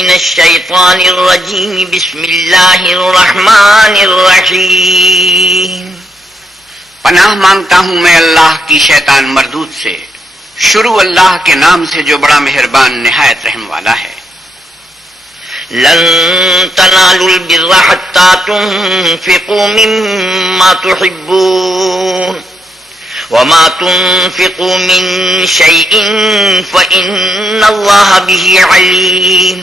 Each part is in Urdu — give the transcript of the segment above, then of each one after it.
من الشيطان الرجيم بسم الله الرحمن الرحيم پناہ مانگتا ہوں میں اللہ کی شیطان مردود سے. شروع اللہ کے نام سے جو بڑا مہربان نہایت رحم والا ہے. لن تنالوا البر حتى تنفقوا مما تحبون وما تنفقوا من شيء فإن الله به عليم.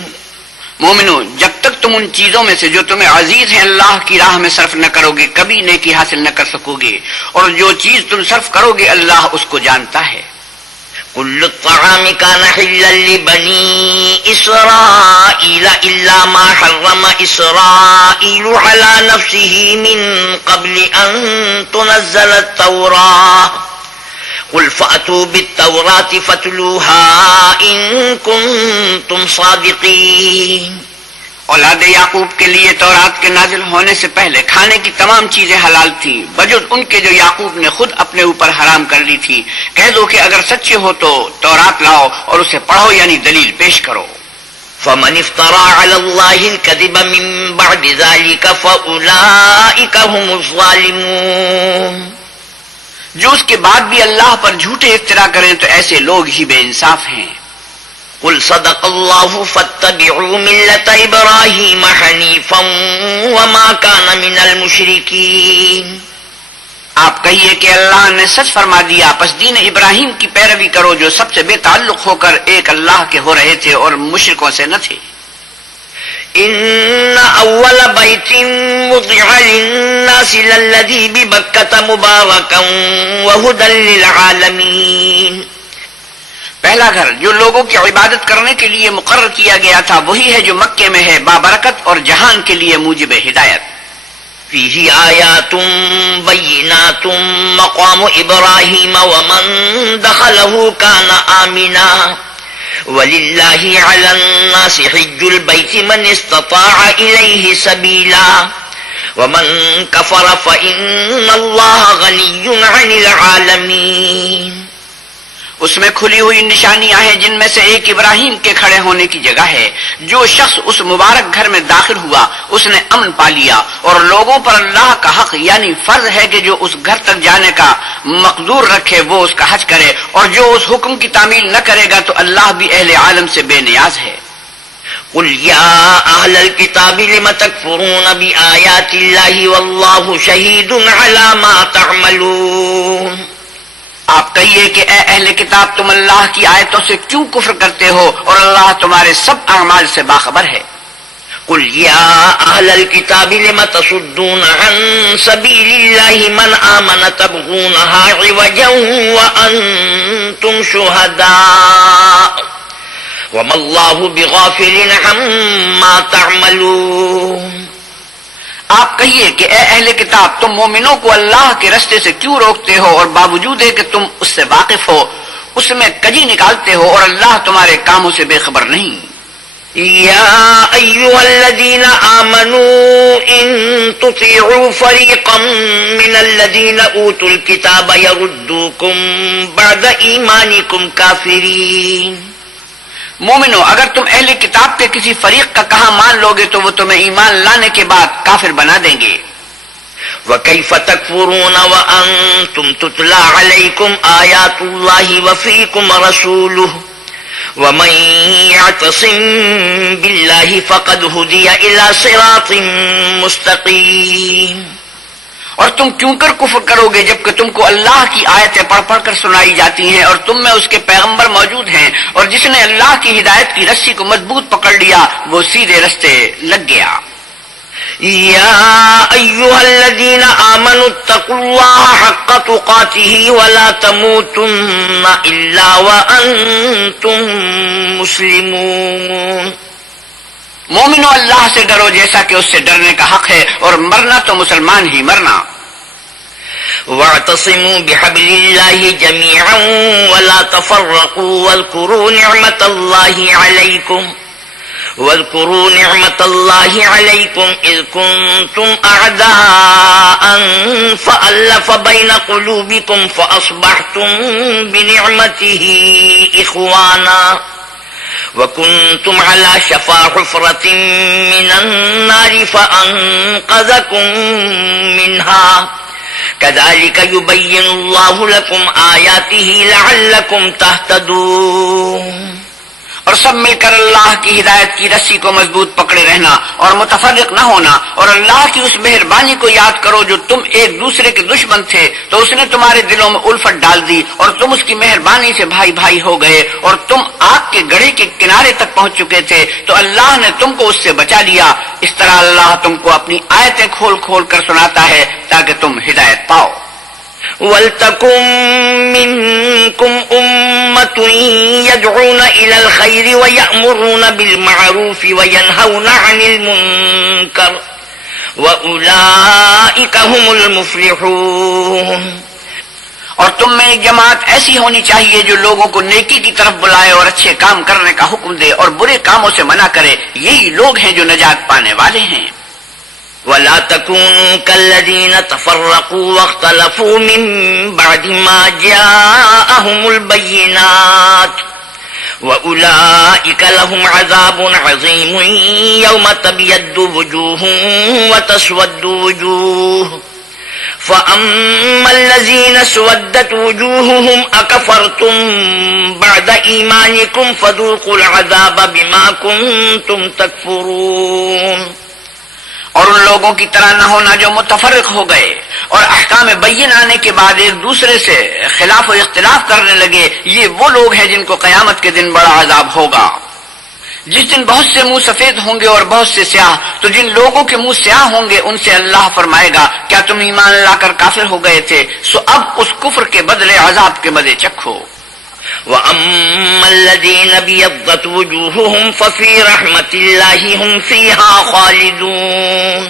مومنو، جب تک تم ان چیزوں میں سے جو تمہیں عزیز ہیں اللہ کی راہ میں صرف نہ کرو گے کبھی نیکی حاصل نہ کر سکو گے، اور جو چیز تم صرف کرو گے اللہ اس کو جانتا ہے. كل الطعام كان حلا لبني إسرائيل إلا ما حرم إسرائيل على نفسه من قبل أن تنزل التوراة قل فأتوا بالتوراة فاتلوها إن كنتم صادقين. اولاد یعقوب کے لیے تورات کے نازل ہونے سے پہلے کھانے کی تمام چیزیں حلال تھیں بجز ان کے جو یعقوب نے خود اپنے اوپر حرام کر لی تھی. کہہ دو کہ اگر سچے ہو تو تورات لاؤ اور اسے پڑھو، یعنی دلیل پیش کرو. فمن افترى على الله الكذب من بعد ذلك فأولئك هم الظالمون. جو اس کے بعد بھی اللہ پر جھوٹے افترا کریں تو ایسے لوگ ہی بے انصاف ہیں. قل صدق الله فاتبعوا ملة إبراهيم حنيفا وما كان من المشركين. آپ کہیے کہ اللہ نے سچ فرما دیا، پس دین ابراہیم کی پیروی کرو جو سب سے بے تعلق ہو کر ایک اللہ کے ہو رہے تھے اور مشرکوں سے نہ تھے. إن أول بيت وضع للناس للذي ببكة مباركا وهدى للعالمين. پہلا گھر جو لوگوں کی عبادت کرنے کے لیے مقرر کیا گیا تھا وہی ہے جو مکے میں ہے، بابرکت اور جہان کے لیے موجب ہدایت. فيه آيات بينات مقام إبراهيم ومن دخله كان آمنا ولله على الناس حج البيت من استطاع إليه سبيلا ومن كفر فإن الله غني عن العالمين. اس میں کھلی ہوئی نشانیاں ہیں جن میں سے ایک ابراہیم کے کھڑے ہونے کی جگہ ہے. جو شخص اس مبارک گھر میں داخل ہوا اس نے امن پا لیا، اور لوگوں پر اللہ کا حق یعنی فرض ہے کہ جو اس گھر تک جانے کا مقدور رکھے وہ اس کا حج کرے، اور جو اس حکم کی تعمیل نہ کرے گا تو اللہ بھی اہل عالم سے بے نیاز ہے. قل يا أهل الكتاب لم تكفرون بآيات الله والله شهيد على ما تعملون. آپ کہیے کہ اے اہل کتاب تم اللہ کی آیتوں سے کیوں کفر کرتے ہو اور اللہ تمہارے سب اعمال سے باخبر ہے. قل يا أهل الكتاب لم تصدون عن سبيل الله من آمن تبغونها عوجا وأنتم شهداء وما الله بغافل عما تعملون. آپ کہیے کہ اے اہل کتاب تم مومنوں کو اللہ کے رستے سے کیوں روکتے ہو اور باوجود ہے کہ تم اس سے واقف ہو اس میں کجی نکالتے ہو اور اللہ تمہارے کاموں سے بے خبر نہیں. يا أيها الذين آمنوا إن تطيعوا فريقا من الذين أوتوا الكتاب يردوكم بعد إيمانكم كافرين. مومنو، اگر تم اہل کتاب کے کسی فریق کا کہا مان لوگے تو وہ تمہیں ایمان لانے کے بعد کافر بنا دیں گے. وَكَيْفَ تَكْفُرُونَ وَأَنْتُمْ تُتْلَى عَلَيْكُمْ آيَاتُ اللَّهِ وَفِيكُمْ رَسُولُهُ وَمَنْ يَعْتَصِمْ بِاللَّهِ فَقَدْ هُدِيَ إِلَى صِرَاطٍ مُسْتَقِيمٍ. اور تم کیوں کر کفر کرو گے جبکہ تم کو اللہ کی آیتیں پڑھ پڑھ کر سنائی جاتی ہیں اور تم میں اس کے پیغمبر موجود ہیں، اور جس نے اللہ کی ہدایت کی رسی کو مضبوط پکڑ لیا وہ سیدھے رستے لگ گیا. يا أيها الذين آمنوا اتقوا الله حق تقاته ولا تموتن إلا وأنتم مسلمون. مومنو، اللہ سے ڈرو جیسا کہ اس سے ڈرنے کا حق ہے، اور مرنا تو مسلمان ہی مرنا. واعتصموا بحبل الله جميعا ولا تفرقوا واذكروا نعمة الله عليكم إذ كنتم أعداء فألف بين قلوبكم فأصبحتم بنعمته إخوانا وَكُنْتُمْ عَلَى شَفَا حُفْرَةٍ مِّنَ النَّارِ فَأَنْقَذَكُم مِّنْهَا كَذَلِكَ يُبَيِّنُ اللَّهُ لَكُمْ آيَاتِهِ لَعَلَّكُمْ تَهْتَدُونَ۔ اور سب مل کر اللہ کی ہدایت کی رسی کو مضبوط پکڑے رہنا اور متفرق نہ ہونا، اور اللہ کی اس مہربانی کو یاد کرو جو تم ایک دوسرے کے دشمن تھے تو اس نے تمہارے دلوں میں الفت ڈال دی اور تم اس کی مہربانی سے بھائی بھائی ہو گئے، اور تم آگ کے گڑھے کے کنارے تک پہنچ چکے تھے تو اللہ نے تم کو اس سے بچا لیا۔ اس طرح اللہ تم کو اپنی آیتیں کھول کھول کر سناتا ہے تاکہ تم ہدایت پاؤ۔ وَلْتَكُن مِّنكُمْ أُمَّةٌ يَدْعُونَ إِلَى الْخَيْرِ وَيَأْمُرُونَ بِالْمَعْرُوفِ وَيَنْهَوْنَ عَنِ الْمُنكَرِ وَأُولَئِكَ هُمُ الْمُفْلِحُونَ۔ اور تم میں ایک جماعت ایسی ہونی چاہیے جو لوگوں کو نیکی کی طرف بلائے اور اچھے کام کرنے کا حکم دے اور برے کاموں سے منع کرے، یہی لوگ ہیں جو نجات پانے والے ہیں۔ وَلَا تَكُونُوا كَالَّذِينَ تَفَرَّقُوا وَاخْتَلَفُوا مِن بَعْدِ مَا جَاءَهُمُ الْبَيِّنَاتُ وَأُولَئِكَ لَهُمْ عَذَابٌ عَظِيمٌ يَوْمَ تَبْيَضُّ وُجُوهٌ وَتَسْوَدُّ وُجُوهٌ فَأَمَّا الَّذِينَ اسْوَدَّتْ وُجُوهُهُمْ أَكَفَرْتُمْ بَعْدَ إِيمَانِكُمْ فَذُوقُوا الْعَذَابَ بِمَا كُنتُمْ تَكْفُرُونَ۔ اور ان لوگوں کی طرح نہ ہونا جو متفرق ہو گئے اور احکام بین آنے کے بعد ایک دوسرے سے خلاف و اختلاف کرنے لگے، یہ وہ لوگ ہیں جن کو قیامت کے دن بڑا عذاب ہوگا۔ جس دن بہت سے منہ سفید ہوں گے اور بہت سے سیاہ، تو جن لوگوں کے منہ سیاہ ہوں گے ان سے اللہ فرمائے گا کیا تم ایمان لا کر کافر ہو گئے تھے؟ سو اب اس کفر کے بدلے عذاب کے مزے چکھو۔ وَأَمَّا الَّذِينَ ابْيَضَّتْ وُجُوهُهُمْ فَفِي رَحْمَةِ اللَّهِ هُمْ فِيهَا خَالِدُونَ۔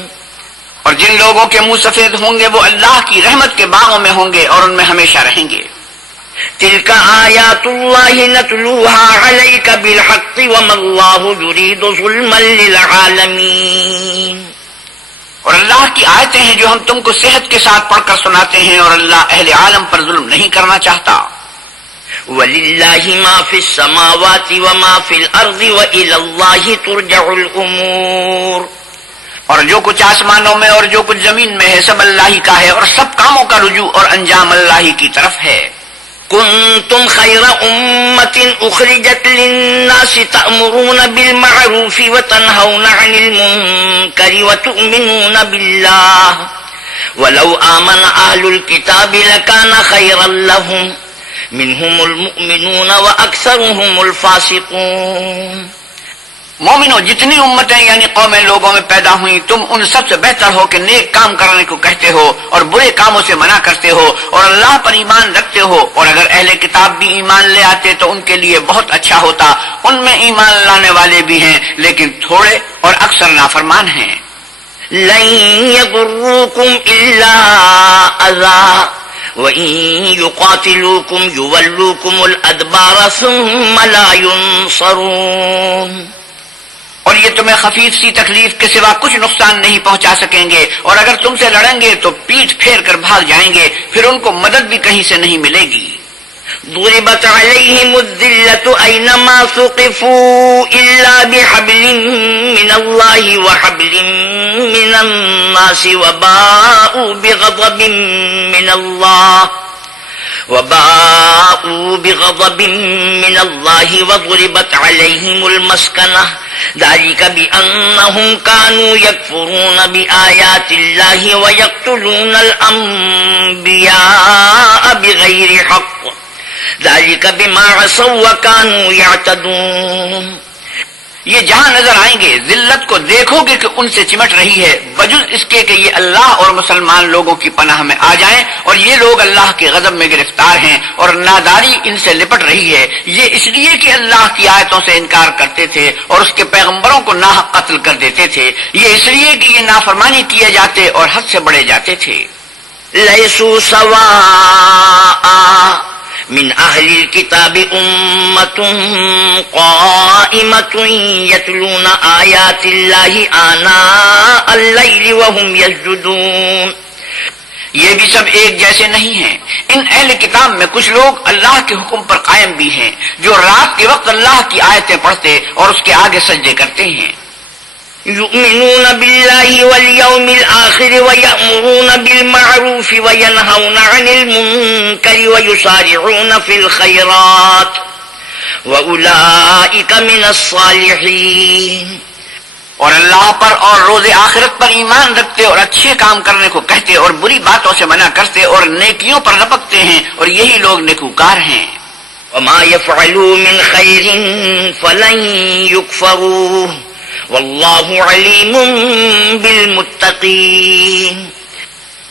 اور جن لوگوں کے منہ سفید ہوں گے وہ اللہ کی رحمت کے باغوں میں ہوں گے اور ان میں ہمیشہ رہیں گے۔ تِلْكَ آيَاتُ اللَّهِ نَتْلُوهَا عَلَيْكَ بِالْحَقِّ وَمَا اللَّهُ يُرِيدُ ظُلْمًا لِلْعَالَمِينَ۔ اور اللہ کی آیتیں ہیں جو ہم تم کو صحت کے ساتھ پڑھ کر سناتے ہیں، اور اللہ اہل عالم پر ظلم نہیں کرنا چاہتا۔ وَلِلَّهِ مَا فِي السَّمَاوَاتِ وَمَا فِي الْأَرْضِ وَإِلَى اللَّهِ تُرْجَعُ الْأُمُورُ۔ اور جو کچھ آسمانوں میں اور جو کچھ زمین میں ہے سب اللہ ہی کا ہے، اور سب کاموں کا رجوع اور انجام اللہ ہی کی طرف ہے۔ كنتم خير أمة أخرجت للناس تأمرون بالمعروف وتنهون عن المنكر وتؤمنون بالله ولو آمن أهل الكتاب لكان خيرا لهم منهم المؤمنون وأكثرهم الفاسقون۔ مومنوں، جتنی امتیں یعنی قومیں لوگوں میں پیدا ہوئیں، تم ان سب سے بہتر ہو کہ نیک کام کرنے کو کہتے ہو اور برے کاموں سے منع کرتے ہو اور اللہ پر ایمان رکھتے ہو، اور اگر اہل کتاب بھی ایمان لے آتے تو ان کے لیے بہت اچھا ہوتا۔ ان میں ایمان لانے والے بھی ہیں لیکن تھوڑے اور اکثر نافرمان ہیں۔ لن يضروكم إلا أذى وَإِن يُقَاتِلُوكُمْ يُوَلُّوكُمُ الْأَدْبَارَ ثُمَّ لَا يُنصَرُونَ۔ اور یہ تمہیں خفیف سی تکلیف کے سوا کچھ نقصان نہیں پہنچا سکیں گے، اور اگر تم سے لڑیں گے تو پیٹھ پھیر کر بھاگ جائیں گے، پھر ان کو مدد بھی کہیں سے نہیں ملے گی۔ ضربت عليهم الذلة أينما ثقفوا إلا بحبل من الله وحبل من الناس وباءوا بغضب من الله وضربت عليهم المسكنة ذلك بأنهم كانوا يكفرون بآيات الله ويقتلون الأنبياء بغير حق ذلك بما عصوا وكانوا يعتدون۔ یہ جہاں نظر آئیں گے ذلت کو دیکھو گے کہ ان سے چمٹ رہی ہے، بجز اس کے کہ یہ اللہ اور مسلمان لوگوں کی پناہ میں آ جائیں، اور یہ لوگ اللہ کے غضب میں گرفتار ہیں اور ناداری ان سے لپٹ رہی ہے۔ یہ اس لیے کہ اللہ کی آیتوں سے انکار کرتے تھے اور اس کے پیغمبروں کو ناحق قتل کر دیتے تھے، یہ اس لیے کہ یہ نافرمانی کیے جاتے اور حد سے بڑھے جاتے تھے۔ لیسوا سواء من أهل الكتاب أمة قائمة يتلون آيات الله آناء الليل وهم يسجدون۔ یہ بھی سب ایک جیسے نہیں ہیں۔ ان اہل کتاب میں کچھ لوگ اللہ کے حکم پر قائم بھی ہیں، جو رات کے وقت اللہ کی آیتیں پڑھتے اور اس کے آگے سجدے کرتے ہیں۔ يؤمنون بالله واليوم الآخر ويأمرون بالمعروف وينهون عن المنكر ويسارعون في الخيرات وأولئك من الصالحين۔ اور اللہ پر اور روز آخرت پر ایمان رکھتے اور اچھے کام کرنے کو کہتے اور بری باتوں سے منع کرتے اور نیکیوں پر لپکتے ہیں، اور یہی لوگ نیکوکار ہیں۔ وما يفعلوا من خير فلن يكفروه واللہ علیم بالمتقین۔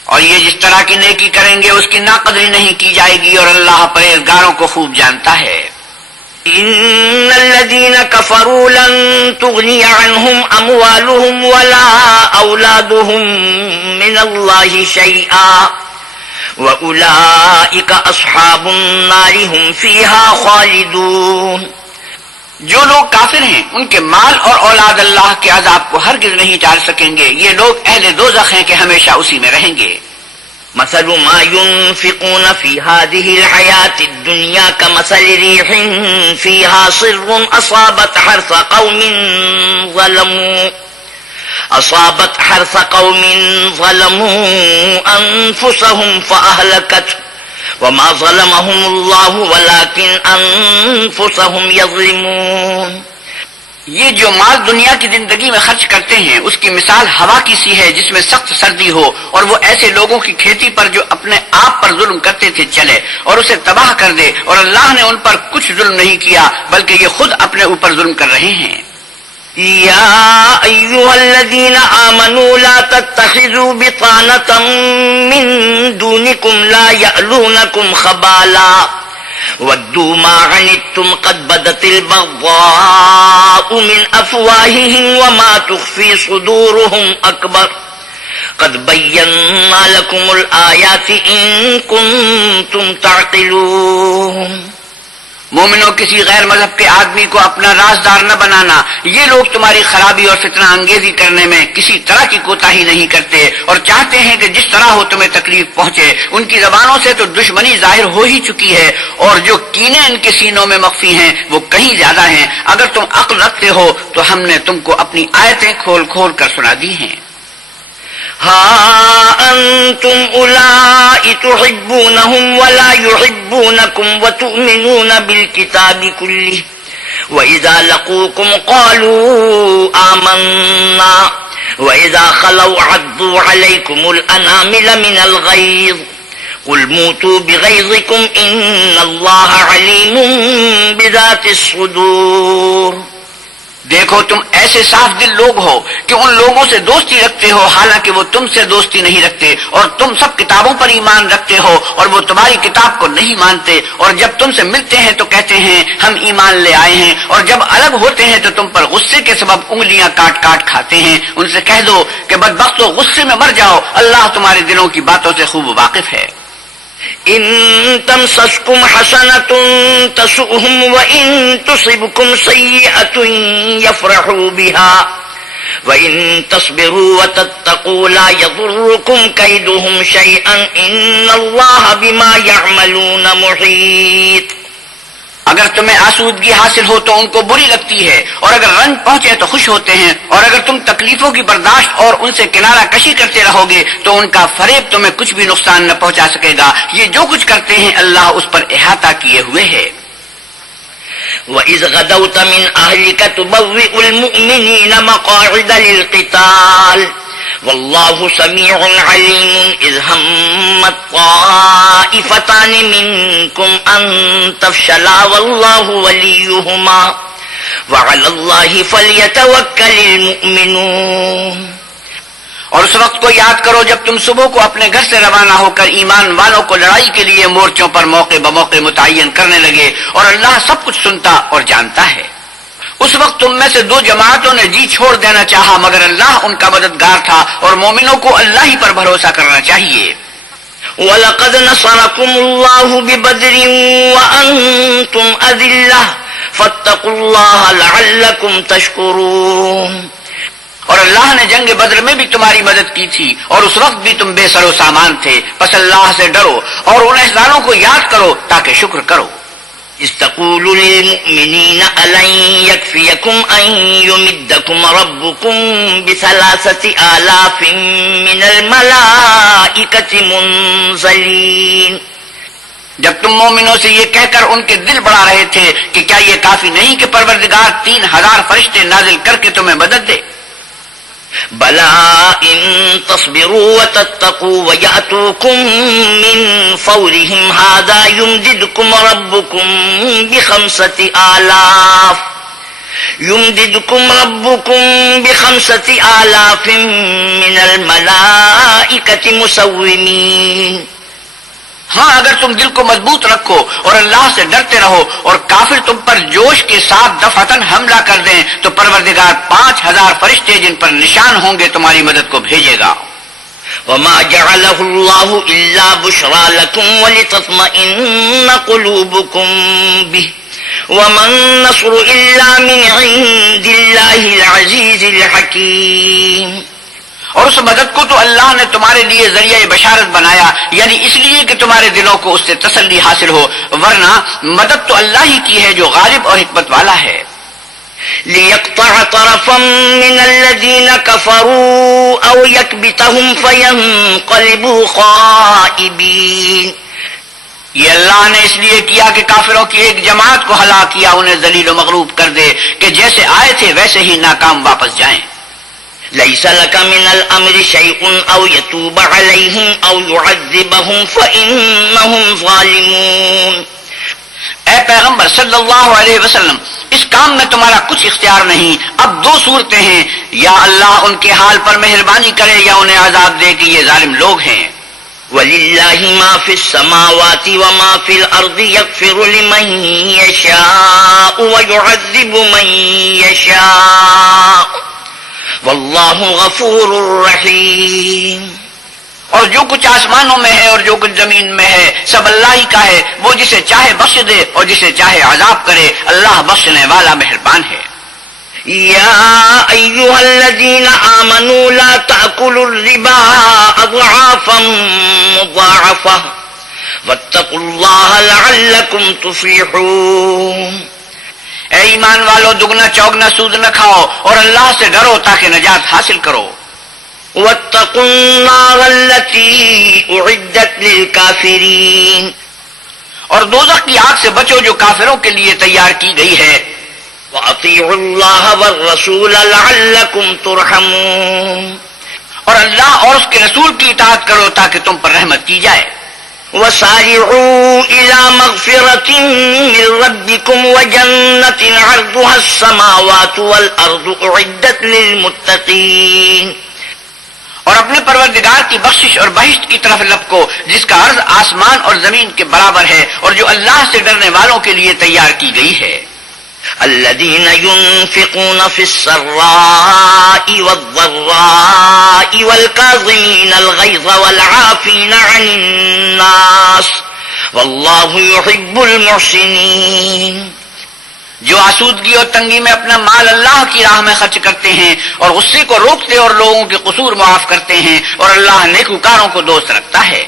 اور یہ جس طرح کی نیکی کریں گے اس کی ناقدری نہیں کی جائے گی، اور اللہ پرہیزگاروں کو خوب جانتا ہے۔ ان الذین کفروا لن تغنی عنہم اموالہم ولا اولادہم من اللہ شیئا واولئک اصحاب النار هم فیہا خالدون۔ جو لوگ کافر ہیں ان کے مال اور اولاد اللہ کے عذاب کو ہرگز نہیں ٹال سکیں گے، یہ لوگ اہل دوزخ ہیں کہ ہمیشہ اسی میں رہیں گے۔ مثل ما ينفقون في هذه الحياة الدنيا كمثل ريح فيها صر أصابت حرث قوم ظلموا أنفسهم فأهلكته وما ظلمهم الله ولكن أنفسهم يظلمون۔ یہ جو مال دنیا کی زندگی میں خرچ کرتے ہیں اس کی مثال ہوا کی سی ہے جس میں سخت سردی ہو، اور وہ ایسے لوگوں کی کھیتی پر جو اپنے آپ پر ظلم کرتے تھے چلے اور اسے تباہ کر دے، اور اللہ نے ان پر کچھ ظلم نہیں کیا بلکہ یہ خود اپنے اوپر ظلم کر رہے ہیں۔ يا أيها الذين آمنوا لا تتخذوا بطانة من دونكم لا يألونكم خبالا ودوا ما عنتم قد بدت البغضاء من أفواههم وما تخفي صدورهم أكبر قد بينا لكم الآيات إن كنتم تعقلون۔ مومنوں، کسی غیر مذہب کے آدمی کو اپنا رازدار نہ بنانا، یہ لوگ تمہاری خرابی اور فتنہ انگیزی کرنے میں کسی طرح کی کوتاہی نہیں کرتے اور چاہتے ہیں کہ جس طرح ہو تمہیں تکلیف پہنچے۔ ان کی زبانوں سے تو دشمنی ظاہر ہو ہی چکی ہے، اور جو کینے ان کے سینوں میں مخفی ہیں وہ کہیں زیادہ ہیں۔ اگر تم عقل رکھتے ہو تو ہم نے تم کو اپنی آیتیں کھول کھول کر سنا دی ہیں۔ ها أنتم أولئك تحبونهم ولا يحبونكم وتؤمنون بالكتاب كله وإذا لقوكم قالوا آمنا وإذا خلوا عضوا عليكم الأنامل من الغيظ قل موتوا بغيظكم إن الله عليم بذات الصدور۔ دیکھو، تم ایسے صاف دل لوگ ہو کہ ان لوگوں سے دوستی رکھتے ہو حالانکہ وہ تم سے دوستی نہیں رکھتے، اور تم سب کتابوں پر ایمان رکھتے ہو اور وہ تمہاری کتاب کو نہیں مانتے، اور جب تم سے ملتے ہیں تو کہتے ہیں ہم ایمان لے آئے ہیں، اور جب الگ ہوتے ہیں تو تم پر غصے کے سبب انگلیاں کاٹ کاٹ کھاتے ہیں۔ ان سے کہہ دو کہ بدبختو، غصے میں مر جاؤ، اللہ تمہارے دلوں کی باتوں سے خوب واقف ہے۔ إن تمسسكم حسنة تسؤهم وإن تصبكم سيئة يفرحوا بها وإن تصبروا وتتقوا لا يضركم كيدهم شيئا إن الله بما يعملون محيط۔ اگر تمہیں آسودگی حاصل ہو تو ان کو بری لگتی ہے، اور اگر رنج پہنچے تو خوش ہوتے ہیں، اور اگر تم تکلیفوں کی برداشت اور ان سے کنارہ کشی کرتے رہو گے تو ان کا فریب تمہیں کچھ بھی نقصان نہ پہنچا سکے گا۔ یہ جو کچھ کرتے ہیں اللہ اس پر احاطہ کیے ہوئے ہے۔ وَإِذْ غَدَوْتَ مِنْ أَهْلِكَ تُبَوِّئُ الْمُؤْمِنِينَ مَقَاعِدَ لِلْقِتَالِ وَاللَّهُ سَمِيعٌ عَلِيمٌ إِذْ هَمَّتْ طَائِفَتَانِ مِنْكُمْ أَنْ تَفْشَلَا وَاللَّهُ وَلِيُّهُمَا وَعَلَى اللَّهِ فَلْيَتَوَكَّلِ الْمُؤْمِنُونَ۔ اور اس وقت کو یاد کرو جب تم صبح کو اپنے گھر سے روانہ ہو کر ایمان والوں کو لڑائی کے لیے مورچوں پر موقع بموقع متعین کرنے لگے، اور اللہ سب کچھ سنتا اور جانتا ہے۔ اس وقت تم میں سے دو جماعتوں نے جی چھوڑ دینا چاہا مگر اللہ ان کا مددگار تھا، اور مومنوں کو اللہ ہی پر بھروسہ کرنا چاہیے۔ وَلَقَدْ نَصَرَكُمُ اللَّهُ بِبَدْرٍ وَأَنْتُمْ أَذِلَّةٌ فَاتَّقُوا اللَّهَ لَعَلَّكُمْ تَشْكُرُونَ۔ اور اللہ نے جنگ بدر میں بھی تمہاری مدد کی تھی اور اس وقت بھی تم بے سر و سامان تھے، پس اللہ سے ڈرو اور ان احسانوں کو یاد کرو تاکہ شکر کرو۔ إذ تقول للمؤمنين ألن يكفيكم أن يمدكم ربكم ب3,000 من الملائكة منزلين۔ جب تم مومنوں سے یہ کہہ کر ان کے دل بڑھا رہے تھے کہ کیا یہ کافی نہیں کہ پروردگار 3,000 فرشتے نازل کر کے تمہیں مدد دے؟ بلى إن تصبروا وتتقوا ويأتوكم من فورهم هذا يمددكم ربكم ب5,000 من الملائكة مسومين۔ ہاں اگر تم دل کو مضبوط رکھو اور اللہ سے ڈرتے رہو اور کافر تم پر جوش کے ساتھ دفعتاً حملہ کر دیں تو پروردگار 5,000 فرشتے جن پر نشان ہوں گے تمہاری مدد کو بھیجے گا۔ وما جعله الله إلا بشرى لكم ولتطمئن قلوبكم به وما النصر إلا من عند الله العزيز الحكيم۔ اور اس مدد کو تو اللہ نے تمہارے لیے ذریعہ بشارت بنایا، یعنی اس لیے کہ تمہارے دلوں کو اس سے تسلی حاصل ہو، ورنہ مدد تو اللہ ہی کی ہے جو غالب اور حکمت والا ہے۔ ليقطع طرفا من الذين كفروا أو يكبتهم فينقلبوا خائبين۔ یہ اللہ نے اس لیے کیا کہ کافروں کی ایک جماعت کو ہلاک کیا، انہیں ذلیل و مغلوب کر دے کہ جیسے آئے تھے ویسے ہی ناکام واپس جائیں۔ ليس لك من الأمر شيء أو يتوب عليهم أو يعذبهم فإنهم ظالمون۔ اے پیغمبر صلی اللہ علیہ وسلم، اس کام میں تمہارا کچھ اختیار نہیں۔ اب 2 صورتیں ہیں، یا اللہ ان کے حال پر مہربانی کرے یا انہیں عذاب دے کہ یہ ظالم لوگ ہیں۔ وَلِلَّهِ مَا فِي السَّمَاوَاتِ وَمَا فِي الْأَرْضِ يَغْفِرُ لِمَن يَشَاءُ وَيُعَذِّبُ مَن يَشَاءُ وَاللَّهُ غَفُورٌ رَحِيمٌ۔ اور جو کچھ آسمانوں میں ہے اور جو کچھ زمین میں ہے سب اللہ ہی کا ہے، وہ جسے چاہے بخش دے اور جسے چاہے عذاب کرے، اللہ بخشنے والا مہربان ہے۔ يا أيها الذين آمنوا لا تأكلوا الربا أضعافا مضاعفة واتقوا الله لعلكم تفلحون۔ اے ایمان والو، دگنا چوگنا سود نہ کھاؤ اور اللہ سے ڈرو تاکہ نجات حاصل کرو۔ واتقوا النار التي أعدت للكافرين۔ اور دوزخ کی آگ سے بچو جو کافروں کے لیے تیار کی گئی ہے۔ وَأَطِيعُوا اللَّهَ وَالرَّسُولَ لَعَلَّكُمْ تُرْحَمُونَ۔ اور اللہ اور اس کے رسول کی اطاعت کرو تاکہ تم پر رحمت کی جائے۔ وَسَارِعُوا إِلَى مَغْفِرَةٍ مِّن رَّبِّكُمْ وَجَنَّةٍ عَرْضُهَا السَّمَاوَاتُ وَالْأَرْضُ أُعِدَّتْ لِلْمُتَّقِينَ۔ اور اپنے پروردگار کی بخشش اور بہشت کی طرف لپکو جس کا عرض آسمان اور زمین کے برابر ہے اور جو اللہ سے ڈرنے والوں کے لیے تیار کی گئی ہے۔ الذين ينفقون في السراء والضراء والكاظمين الغيظ والعافين عن الناس والله يحب المحسنين۔ جو آسودگی اور تنگی میں اپنا مال اللہ کی راہ میں خرچ کرتے ہیں اور غصے کو روکتے اور لوگوں کے قصور معاف کرتے ہیں، اور اللہ نیکوکاروں کو دوست رکھتا ہے۔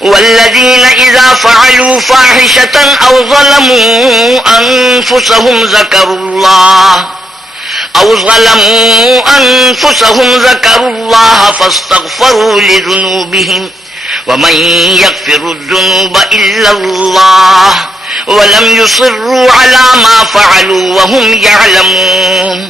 والذين إذا فعلوا فاحشة أو ظلموا أنفسهم ذكروا الله فاستغفروا لذنوبهم ومن يغفر الذنوب إلا الله ولم يصروا على ما فعلوا وهم يعلمون۔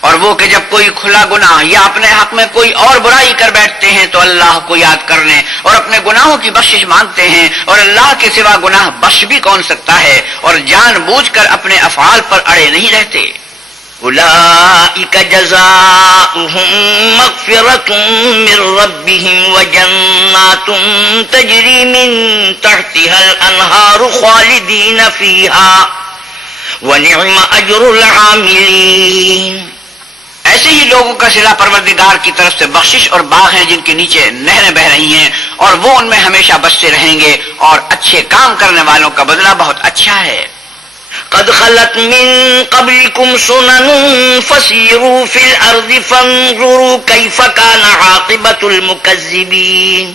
اور وہ کہ جب کوئی کھلا گناہ یا اپنے حق میں کوئی اور برائی کر بیٹھتے ہیں تو اللہ کو یاد کرنے اور اپنے گناہوں کی بخشش مانگتے ہیں، اور اللہ کے سوا گناہ بخش بھی کون سکتا ہے، اور جان بوجھ کر اپنے افعال پر اڑے نہیں رہتے۔ أولئك جزاؤهم مغفرة من ربهم وجنات تجري من تحتها الأنهار خالدين فيها ونعم أجر العاملين۔ ایسے ہی لوگوں کا صلہ پروردگار کی طرف سے بخشش اور باغ ہیں جن کے نیچے نہریں بہ رہی ہیں، اور وہ ان میں ہمیشہ بستے رہیں گے، اور اچھے کام کرنے والوں کا بدلہ بہت اچھا ہے۔ قد خلت من قبلكم سنن فسيروا في الأرض فانظروا كيف كان عاقبة المكذبين.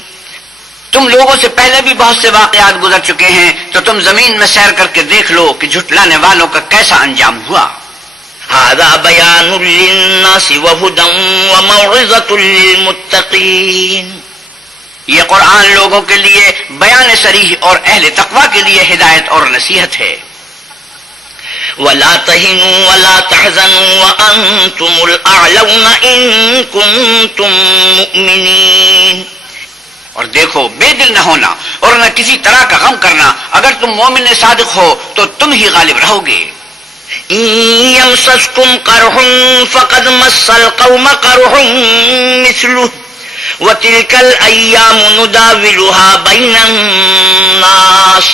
تم لوگوں سے پہلے بھی بہت سے واقعات گزر چکے ہیں، تو تم زمین میں سیر کر کے دیکھ لو کہ جھٹلانے والوں کا کیسا انجام ہوا. هذا بيان للناس وهدى وموعظة للمتقين. یہ قرآن لوگوں کے لیے بیان صریح اور اہل تقوی کے لیے ہدایت اور نصیحت ہے. ولا تهنوا ولا تحزنوا وأنتم الأعلون إن كنتم مؤمنين. اور دیکھو، بے دل نہ ہونا اور نہ کسی طرح کا غم کرنا، اگر تم مومن صادق ہو تو تم ہی غالب رہو گے. إن يمسسكم قرح فقد مس القوم قرح مثله وتلك الأيام نداولها بين الناس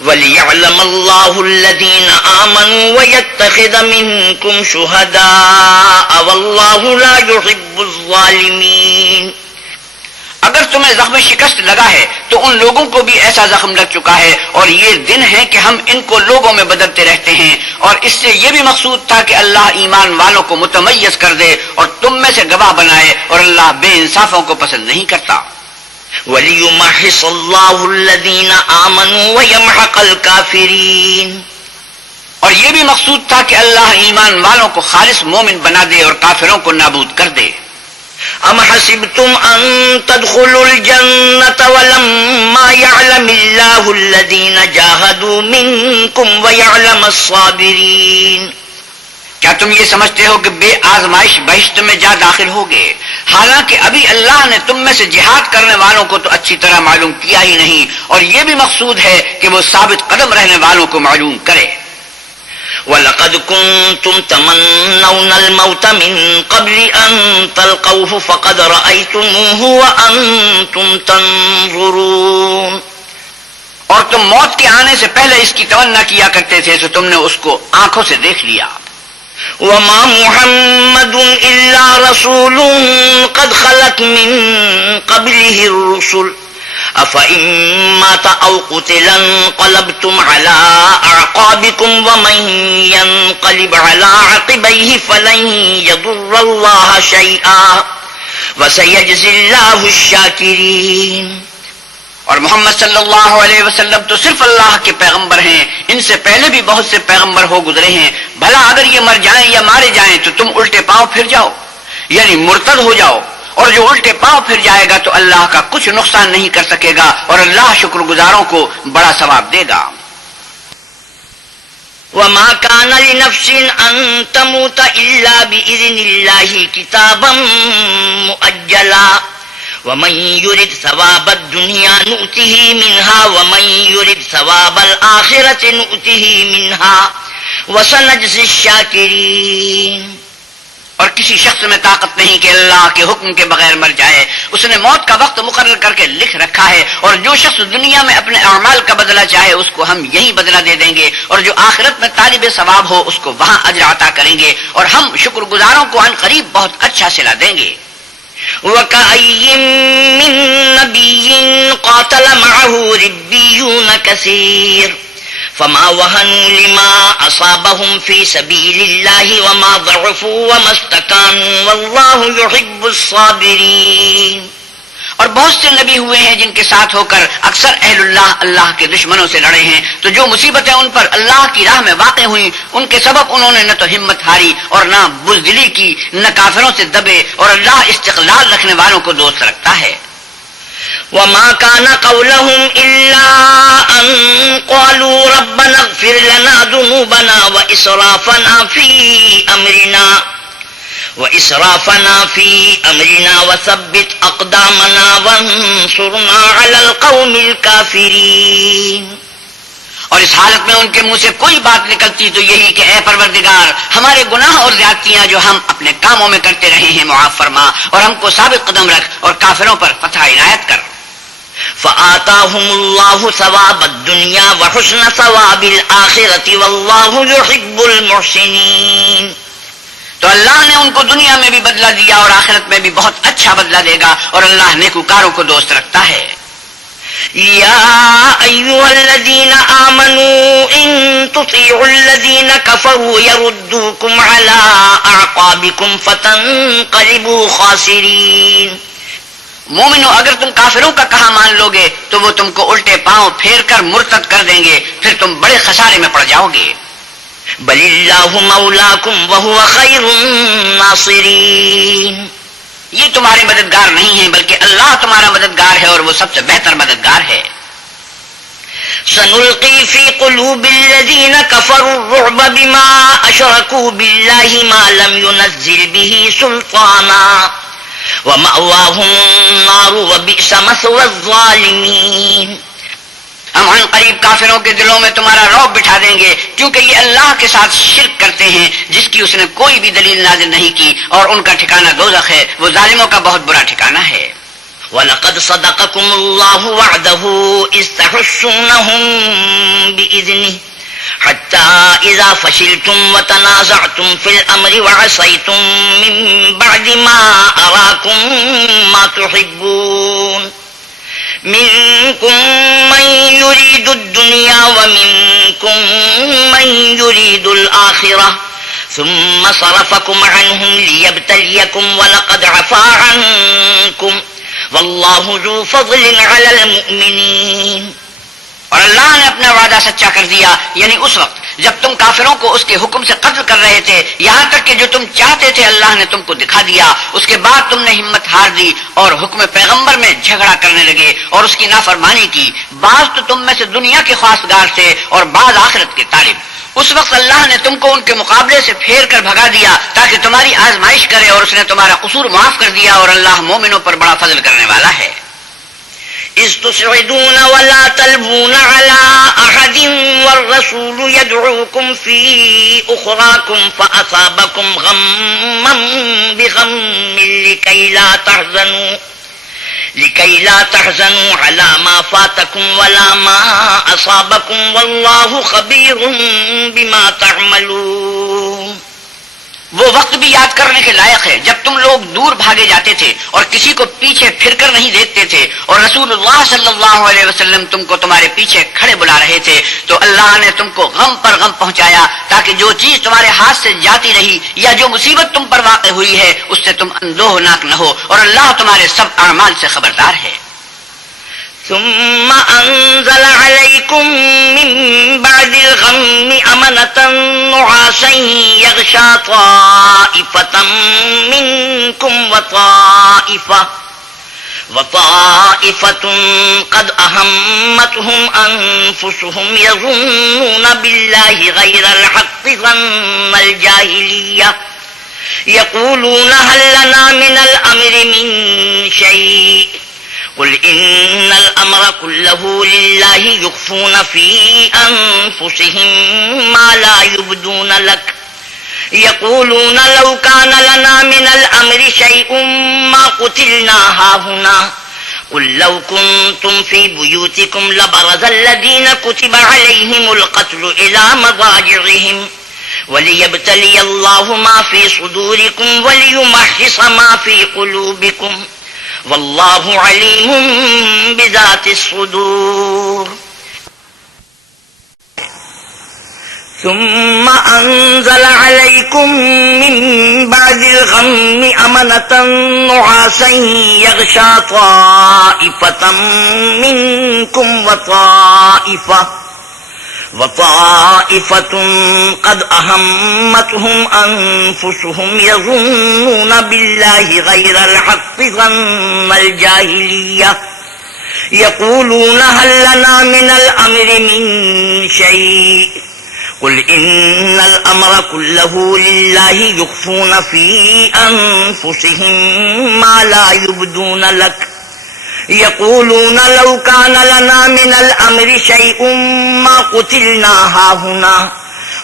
وليعلم الله الذين آمنوا ويتخذ منكم شهداء والله لا يحب الظالمين. اگر تمہیں زخم شکست لگا ہے تو ان لوگوں کو بھی ایسا زخم لگ چکا ہے، اور یہ دن ہے کہ ہم ان کو لوگوں میں بدلتے رہتے ہیں. اور اس سے یہ بھی مقصود تھا کہ اللہ ایمان والوں کو متمیز کر دے اور تم میں سے گواہ بنائے، اور اللہ بے انصافوں کو پسند نہیں کرتا. وَلِيُمَحِّصَ اللَّهُ الَّذِينَ آمَنُوا وَيَمْحَقَ الْكَافِرِينَ. اور یہ بھی مقصود تھا کہ اللہ ایمان والوں کو خالص مومن بنا دے اور کافروں کو نابود کر دے. أَمْ حَسِبْتُمْ أَن تَدْخُلُوا الْجَنَّةَ وَلَمَّا يَعْلَمِ اللَّهُ الَّذِينَ جَاهَدُوا مِنكُمْ وَيَعْلَمَ الصَّابِرِينَ. کیا تم یہ سمجھتے ہو کہ بے آزمائش بہشت میں جا داخل ہوگے، حالانکہ ابھی اللہ نے تم میں سے جہاد کرنے والوں کو تو اچھی طرح معلوم کیا ہی نہیں، اور یہ بھی مقصود ہے کہ وہ ثابت قدم رہنے والوں کو معلوم کرے. وَلَقَدْ كُنْتُمْ تَمَنَّوْنَ الْمَوْتَ مِنْ قَبْلِ أَنْ تَلْقَوْهُ فَقَدْ رَأَيْتُمُوهُ وَأَنْتُمْ تَنْظُرُونَ. اور تم موت کے آنے سے پہلے اس کی تمنا کیا کرتے تھے تو تم نے اس کو آنکھوں سے دیکھ لیا. وَمَا مُحَمَّدٌ إِلَّا رَسُولٌ قَدْ خَلَتْ مِنْ قَبْلِهِ الرُّسُلُ أَفَإِن مَّاتَ أَوْ قُتِلَ انقَلَبْتُمْ عَلَىٰ أَعْقَابِكُمْ وَمَن يَنقَلِبْ عَلَىٰ عَقِبَيْهِ فَلَن يَضُرَّ اللَّهَ شَيْئًا وَسَيَجْزِي اللَّهُ الشَّاكِرِينَ. اور محمد صلی اللہ علیہ وسلم تو صرف اللہ کے پیغمبر ہیں، ان سے پہلے بھی بہت سے پیغمبر ہو گزرے ہیں. بھلا اگر یہ مر جائیں یا مارے جائیں تو تم الٹے پاؤں پھر جاؤ، یعنی مرتد ہو جاؤ، اور جو الٹے پاؤں پھر جائے گا تو اللہ کا کچھ نقصان نہیں کر سکے گا، اور اللہ شکر گزاروں کو بڑا ثواب دے گا. وَمَا كَانَ لِنَفْسٍ أَن تَمُوتَ إِلَّا بِإِذْنِ اللَّهِ كِتَابًا مُؤَجَّلًا وَمَن يُرِدْ ثَوَابَ الدُّنْيَا نُؤْتِهِ مِنْهَا وَمَن يُرِدْ ثَوَابَ الْآخِرَةِ نُؤْتِهِ مِنْهَا وَسَنَجْزِي الشَّاكِرِينَ. اور کسی شخص میں طاقت نہیں کہ اللہ کے حکم کے بغیر مر جائے. اس نے موت کا وقت مقرر کر کے لکھ رکھا ہے، اور جو شخص دنیا میں اپنے اعمال کا بدلہ چاہے اس کو ہم یہی بدلہ دے دیں گے، اور جو آخرت میں طالب ثواب ہو اس کو وہاں اجر عطا کریں گے، اور ہم شکر گزاروں کو عن قریب بہت اچھا صلہ دیں گے. وَكَأَيٍّن مِّن نَّبِيٍّ قَاتَلَ مَعَهُ رِبِّيُّونَ كَثِيرٌ فما وهنوا لما أصابهم في سبيل الله وما ضعفوا وما استكانوا والله يحب الصابرين. اور بہت سے نبی ہوئے ہیں جن کے ساتھ ہو کر اکثر اہل اللہ کے دشمنوں سے لڑے ہیں، تو جو مصیبتیں ان پر اللہ کی راہ میں واقع ہوئیں ان کے سبب انہوں نے نہ تو ہمت ہاری اور نہ بزدلی کی، نہ کافروں سے دبے، اور اللہ استقلال رکھنے والوں کو دوست رکھتا ہے. وما كان قولهم إلا أن قالوا ربنا اغفر لنا ذنوبنا وإسرافنا في أمرنا وثبت أقدامنا وانصرنا على القوم الكافرين. اور اس حالت میں ان کے منہ سے کوئی بات نکلتی تو یہی کہ اے پروردگار، ہمارے گناہ اور زیادتیاں جو ہم اپنے کاموں میں کرتے رہے ہیں معاف فرما، اور ہم کو ثابت قدم رکھ اور کافروں پر فتح عنایت کر. فآتاهم الله ثواب الدنيا وحسن ثواب الآخرة والله يحب المحسنين. تو اللہ نے ان کو دنیا میں بھی بدلہ دیا اور آخرت میں بھی بہت اچھا بدلہ دے گا، اور اللہ نیکوکاروں کو دوست رکھتا ہے. يا أيها الذين آمنوا إن تطيعوا الذين كفروا يردوكم على أعقابكم فتنقلبوا خاسرين. مومنو، اگر تم کافروں کا کہا مان لو گے تو وہ تم کو الٹے پاؤں پھیر کر مرتد کر دیں گے، پھر تم بڑے خسارے میں پڑ جاؤ گے. بل اللہ مولاکم وہو خیر الناصرین. یہ تمہارے مددگار نہیں ہیں بلکہ اللہ تمہارا مددگار ہے اور وہ سب سے بہتر مددگار ہے. سنلقی فی قلوب الذین کفروا الرعب بما اشرکوا باللہ ما لم ينزل به سلطانا ومأواهم النار وبئس مثوى الظالمین. ہم عن قریب کافروں کے دلوں میں تمہارا رعب بٹھا دیں گے کیونکہ یہ اللہ کے ساتھ شرک کرتے ہیں جس کی اس نے کوئی بھی دلیل نازل نہیں کی، اور ان کا ٹھکانہ دوزخ ہے، وہ ظالموں کا بہت برا ٹھکانہ ہے. وَلَقَدْ صَدَقَكُمُ اللَّهُ وَعْدَهُ إِذْ تَحُسُّونَهُم بِإِذْنِهِ حَتَّى إِذَا فَشِلْتُمْ وَتَنَازَعْتُمْ فِي الْأَمْرِ وَعَصَيْتُمْ مِنْ بَعْدِ مَا أَرَاكُمْ مَا تُحِبُّونَ منكم من يريد الدنيا ومنكم من يريد الآخرة ثم صرفكم عنهم ليبتليكم ولقد عفا عنكم والله ذو فضل على المؤمنين. اور اللہ نے اپنا وعدہ سچا کر دیا، یعنی اس وقت جب تم کافروں کو اس کے حکم سے قتل کر رہے تھے، یہاں تک کہ جو تم چاہتے تھے اللہ نے تم کو دکھا دیا. اس کے بعد تم نے ہمت ہار دی اور حکم پیغمبر میں جھگڑا کرنے لگے اور اس کی نافرمانی کی. بعض تو تم میں سے دنیا کے خواستگار تھے اور بعض آخرت کے طالب. اس وقت اللہ نے تم کو ان کے مقابلے سے پھیر کر بھگا دیا تاکہ تمہاری آزمائش کرے، اور اس نے تمہارا قصور معاف کر دیا، اور اللہ مومنوں پر بڑا فضل کرنے والا ہے. إذ تصعدون ولا تلبون على أحد والرسول يدعوكم في أخراكم فأصابكم غما بغم لكي لا تحزنوا على ما فاتكم ولا ما أصابكم والله خبير بما تعملون. وہ وقت بھی یاد کرنے کے لائق ہے جب تم لوگ دور بھاگے جاتے تھے اور کسی کو پیچھے پھر کر نہیں دیکھتے تھے، اور رسول اللہ صلی اللہ علیہ وسلم تم کو تمہارے پیچھے کھڑے بلا رہے تھے، تو اللہ نے تم کو غم پر غم پہنچایا تاکہ جو چیز تمہارے ہاتھ سے جاتی رہی یا جو مصیبت تم پر واقع ہوئی ہے اس سے تم اندوہناک نہ ہو، اور اللہ تمہارے سب اعمال سے خبردار ہے. ثم أنزل عليكم من بعد الغم أمنة نعاسا يغشى طائفة منكم وطائفة قد أهمتهم أنفسهم يظنون بالله غير الحق ظن الجاهلية يقولون هل لنا من الأمر من شيء قل إن الأمر كله لله يخفون في أنفسهم ما لا يبدون لك يقولون لو كان لنا من الأمر شيء ما قتلنا هاهنا قل لو كنتم في بيوتكم لبرز الذين كتب عليهم القتل إلى مضاجعهم وليبتلي الله ما في صدوركم وليمحص ما في قلوبكم واللہ علیم بذات الصدور. ثم انزل علیکم من بعد الغم امنة نعاسا یغشى طائفة منکم وطائفة قد أهمتهم أنفسهم يظنون بالله غير الحق ظن الجاهلية يقولون هل لنا من الأمر من شيء قل إن الأمر كله لله يخفون في أنفسهم ما لا يبدون لك يقولون لو كان لنا من الأمر شيء ما قتلنا هاهنا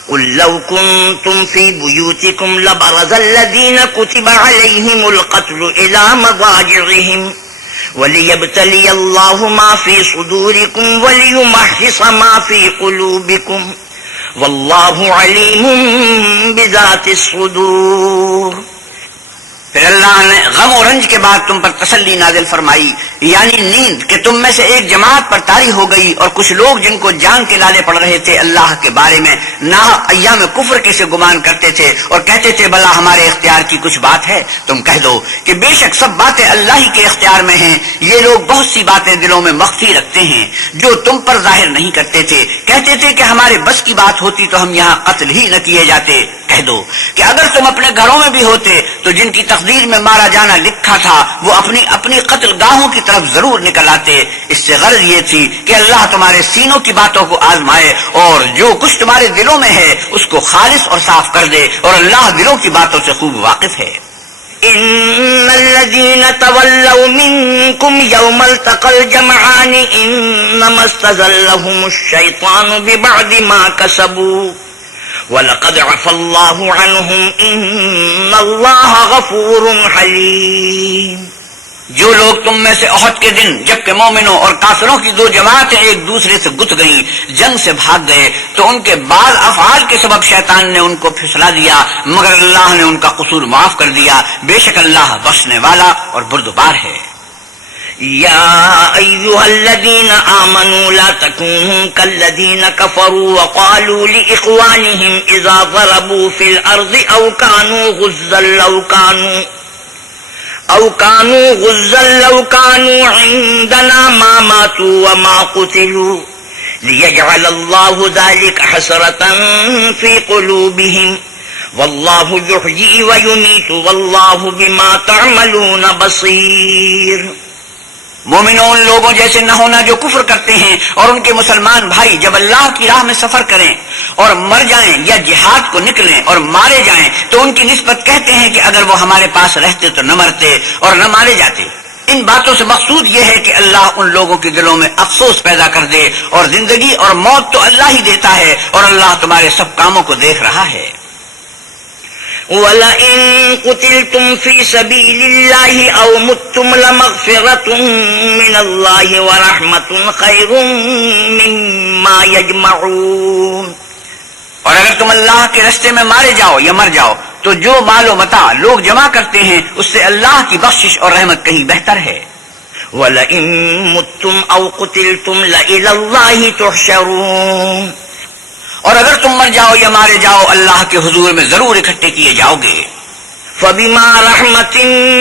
قل لو كنتم في بيوتكم لبرز الذين كتب عليهم القتل إلى مضاجعهم وليبتلي الله ما في صدوركم وليمحص ما في قلوبكم والله عليم بذات الصدور. پھر اللہ اللہ نے غم و رنج کے بعد تم پر تسلی نازل فرمائی، یعنی نیند کہ تم میں سے ایک جماعت پر طاری ہو گئی، اور کچھ لوگ جن کو جان کے لالے پڑ رہے تھے اللہ کے بارے میں ناحق ایام کفر کے سے گمان کرتے تھے اور کہتے تھے بھلا ہمارے اختیار کی کچھ بات ہے؟ تم کہہ دو کہ بے شک سب باتیں اللہ ہی کے اختیار میں ہیں، یہ لوگ بہت سی باتیں دلوں میں مخفی رکھتے ہیں جو تم پر ظاہر نہیں کرتے تھے، کہتے تھے کہ ہمارے بس کی بات ہوتی تو ہم یہاں قتل ہی نہ کیے جاتے۔ کہہ دو کہ اگر تم اپنے گھروں میں بھی ہوتے تو جن کی تقدیر میں مارا جانا لکھا تھا وہ اپنی اپنی قتل گاہوں کی طرف ضرور نکل آتے۔ اس سے غرض یہ تھی کہ اللہ تمہارے سینوں کی باتوں کو آزمائے اور جو کچھ تمہارے دلوں میں ہے اس کو خالص اور صاف کر دے، اور اللہ دلوں کی باتوں سے خوب واقف ہے۔ إن الذين تولوا منكم يوم التقى الجمعان إنما استزلهم الشيطان ببعض ما كسبوا وَلَقَدْ عَفَا اللَّهُ عَنْهُمْ إِنَّ اللَّهَ غَفُورٌ حَلِيمٌ۔ جو لوگ تم میں سے احد کے دن جبکہ مومنوں اور کافروں کی دو جماعتیں ایک دوسرے سے گت گئیں جنگ سے بھاگ گئے تو ان کے بعض افعال کے سبب شیطان نے ان کو پھسلا دیا، مگر اللہ نے ان کا قصور معاف کر دیا، بے شک اللہ بخشنے والا اور بردبار ہے۔ يا أيها الذين آمنوا لا تكونوا كالذين كفروا وقالوا لإخوانهم إذا ضربوا في الأرض أو كانوا غزا لو كانوا عندنا ما ماتوا وما قتلوا ليجعل الله ذلك حسرة في قلوبهم والله يحيي ويميت والله بما تعملون بصير۔ مومنوں ان لوگوں جیسے نہ ہونا جو کفر کرتے ہیں اور ان کے مسلمان بھائی جب اللہ کی راہ میں سفر کریں اور مر جائیں یا جہاد کو نکلیں اور مارے جائیں تو ان کی نسبت کہتے ہیں کہ اگر وہ ہمارے پاس رہتے تو نہ مرتے اور نہ مارے جاتے۔ ان باتوں سے مقصود یہ ہے کہ اللہ ان لوگوں کے دلوں میں افسوس پیدا کر دے، اور زندگی اور موت تو اللہ ہی دیتا ہے اور اللہ تمہارے سب کاموں کو دیکھ رہا ہے۔ وَلَئِن قُتِلْتُمْ فِي سَبِيلِ اللَّهِ أَوْ مُتُّمْ لَمَغْفِرَةٌ مِّنَ اللَّهِ وَرَحْمَةٌ خَيْرٌ مِّمَّا يَجْمَعُونَ۔ اور اگر تم اللہ کے راستے میں مارے جاؤ یا مر جاؤ تو جو مال و متاع لوگ جمع کرتے ہیں اس سے اللہ کی بخشش اور رحمت کہیں بہتر ہے۔ وَلَئِن مُتُّمْ أَوْ قُتِلْتُمْ لَإِلَى اللَّهِ تُحْشَرُونَ۔ اور اگر تم مر جاؤ یا مارے جاؤ اللہ کے حضور میں ضرور اکٹھے کیے جاؤ گے۔ فَبِمَا رَحْمَةٍ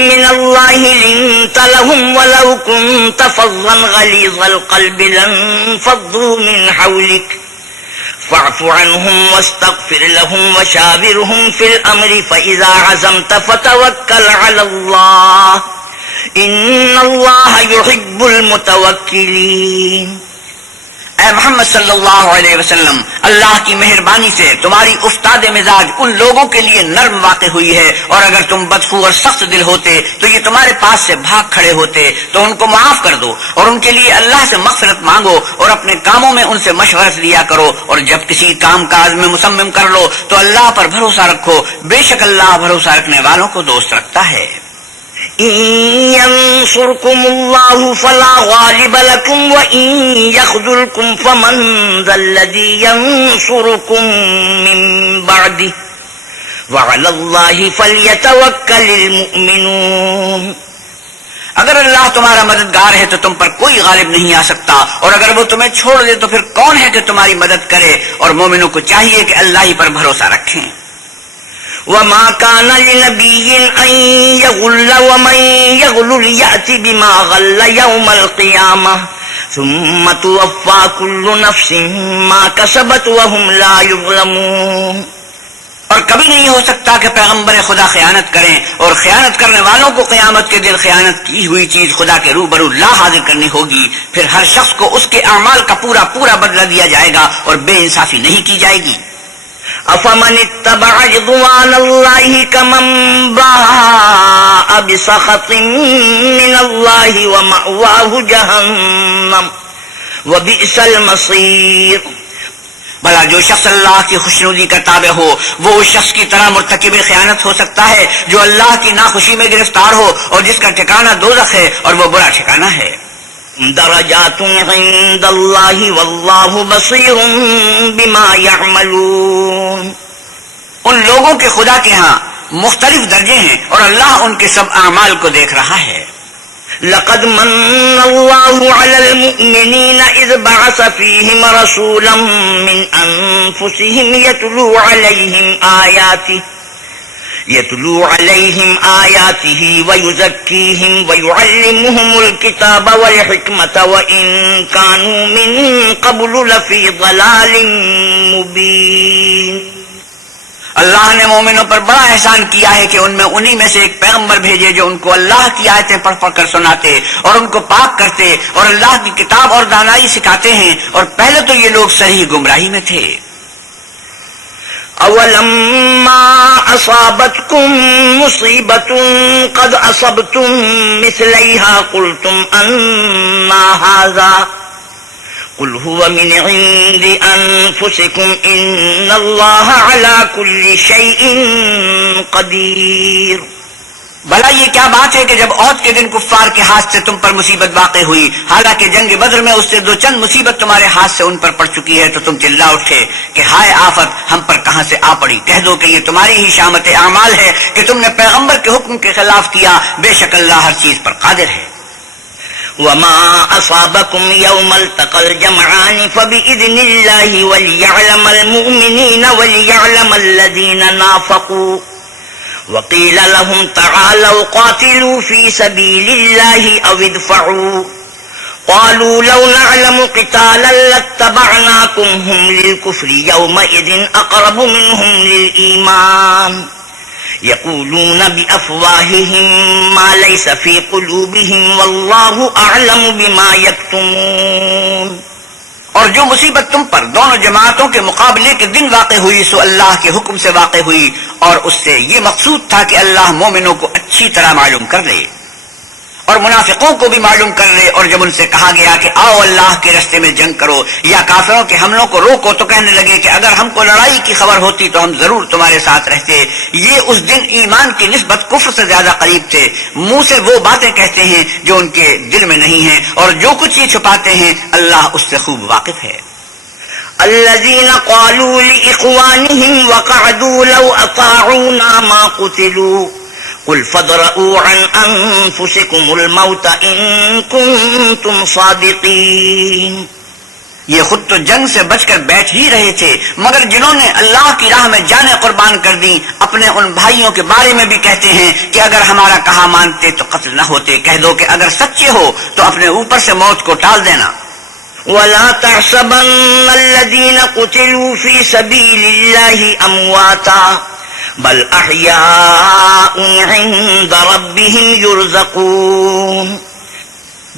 مِّنَ اللَّهِ لِنتَ لَهُمْ وَلَوْ كُنتَ فَظًّا غَلِيظَ الْقَلْبِ لَانفَضُّوا مِنْ حَوْلِكَ فَاعْفُ عَنْهُمْ وَاسْتَغْفِرْ لَهُمْ وَشَاوِرْهُمْ فِي الْأَمْرِ فَإِذَا عَزَمْتَ فَتَوَكَّلْ عَلَى اللَّهِ إِنَّ اللَّهَ يُحِبُّ الْمُتَوَكِّلِينَ۔ اے محمد صلی اللہ علیہ وسلم، اللہ کی مہربانی سے تمہاری افتاد مزاج ان لوگوں کے لیے نرم واقع ہوئی ہے، اور اگر تم بدخو اور سخت دل ہوتے تو یہ تمہارے پاس سے بھاگ کھڑے ہوتے، تو ان کو معاف کر دو اور ان کے لیے اللہ سے مغفرت مانگو اور اپنے کاموں میں ان سے مشورت لیا کرو، اور جب کسی کام کاج میں مصمم کر لو تو اللہ پر بھروسہ رکھو، بے شک اللہ بھروسہ رکھنے والوں کو دوست رکھتا ہے۔ إن ينصركم الله فلا غالب لكم وإن يخذلكم فمن ذا الذي ينصركم من بعده وعلى الله فليتوكل المؤمنون۔ اگر اللہ تمہارا مددگار ہے تو تم پر کوئی غالب نہیں آ سکتا، اور اگر وہ تمہیں چھوڑ دے تو پھر کون ہے کہ تمہاری مدد کرے، اور مومنوں کو چاہیے کہ اللہ ہی پر بھروسہ رکھیں۔ وما كان لنبي أن يغل ومن يغل يأت بما غل يوم القيامة ثم توفى كل نفس ما كسبت وهم لا يظلمون۔ اور کبھی نہیں ہو سکتا کہ پیغمبر خدا خیانت کریں، اور خیانت کرنے والوں کو قیامت کے دن خیانت کی ہوئی چیز خدا کے روبرو لا حاضر کرنی ہوگی، پھر ہر شخص کو اس کے اعمال کا پورا پورا بدلہ دیا جائے گا اور بے انصافی نہیں کی جائے گی۔ افمن اتبع رضوان الله كمن باء بسخط من الله ومأواه جهنم وبئس المصير۔ بھلا جو شخص اللہ کی خوشنودی کا تابع ہو وہ اس شخص کی طرح مرتکب خیانت ہو سکتا ہے جو اللہ کی ناخوشی میں گرفتار ہو اور جس کا ٹھکانہ دوزخ ہے اور وہ برا ٹھکانہ ہے۔ درجات عند الله والله بصير بما يعملون۔ ان لوگوں کے خدا کے ہاں مختلف درجے ہیں اور اللہ ان کے سب اعمال کو دیکھ رہا ہے۔ لقد من الله على المؤمنين إذ بعث فيهم رسولا من أنفسهم يتلو عليهم آياته ويزكيهم ويعلمهم الكتاب والحكمة وإن كانوا من قبل لفي ضلال مبين۔ اللہ نے مومنوں پر بڑا احسان کیا ہے کہ ان میں انہی میں سے ایک پیغمبر بھیجے جو ان کو اللہ کی آیتیں پڑھ پڑھ کر سناتے اور ان کو پاک کرتے اور اللہ کی کتاب اور دانائی سکھاتے ہیں، اور پہلے تو یہ لوگ صحیح گمراہی میں تھے۔ أولما أصابتكم مصيبة قد أصبتم مثليها قلتم أنّا هذا قل هو من عند أنفسكم إن الله على كل شيء قدير۔ بھلا یہ کیا بات ہے کہ جب عہد کے دن کفار کے ہاتھ سے تم پر مصیبت واقع ہوئی، حالانکہ جنگ بدر میں اس سے دو چند مصیبت تمہارے ہاتھ سے ان پر پڑ چکی ہے، تو تم چلا اٹھے کہ ہائے آفت ہم پر کہاں سے آ پڑی؟ کہہ دو کہ یہ تمہاری ہی شامت اعمال ہے کہ تم نے پیغمبر کے حکم کے خلاف کیا، بے شک اللہ ہر چیز پر قادر ہے۔ وما أصابكم يوم التقى الجمعان فبإذن الله وليعلم المؤمنين وليعلم الذين نافقوا وقيل لهم تعالوا قاتلوا في سبيل الله أو ادفعوا قالوا لو نعلم قتالا لاتبعناكم هم للكفر يومئذ أقرب منهم للإيمان يقولون بأفواههم ما ليس في قلوبهم والله أعلم بما يكتمون۔ اور جو مصیبت تم پر دونوں جماعتوں کے مقابلے کے دن واقع ہوئی سو اللہ کے حکم سے واقع ہوئی، اور اس سے یہ مقصود تھا کہ اللہ مومنوں کو اچھی طرح معلوم کر لے اور منافقوں کو بھی معلوم کر لے۔ اور جب ان سے کہا گیا کہ آؤ اللہ کے راستے میں جنگ کرو یا کافروں کے حملوں کو روکو، تو کہنے لگے کہ اگر ہم کو لڑائی کی خبر ہوتی تو ہم ضرور تمہارے ساتھ رہتے۔ یہ اس دن ایمان کی نسبت کفر سے زیادہ قریب تھے۔ منہ سے وہ باتیں کہتے ہیں جو ان کے دل میں نہیں ہیں، اور جو کچھ یہ چھپاتے ہیں اللہ اس سے خوب واقف ہے۔ الذين قالوا لإخوانهم وقعدوا لو أطاعونا ما قتلوا قل فادرءوا عن أنفسكم الموت إن كنتم صادقين۔ یہ خود تو جنگ سے بچ کر بیٹھ ہی رہے تھے، مگر جنہوں نے اللہ کی راہ میں جانیں قربان کر دی اپنے ان بھائیوں کے بارے میں بھی کہتے ہیں کہ اگر ہمارا کہا مانتے تو قتل نہ ہوتے۔ کہہ دو کہ اگر سچے ہو تو اپنے اوپر سے موت کو ٹال دینا۔ ولا تحسبن الذين قتلوا في سبيل الله أمواتا بل أحياء عند ربهم يرزقون۔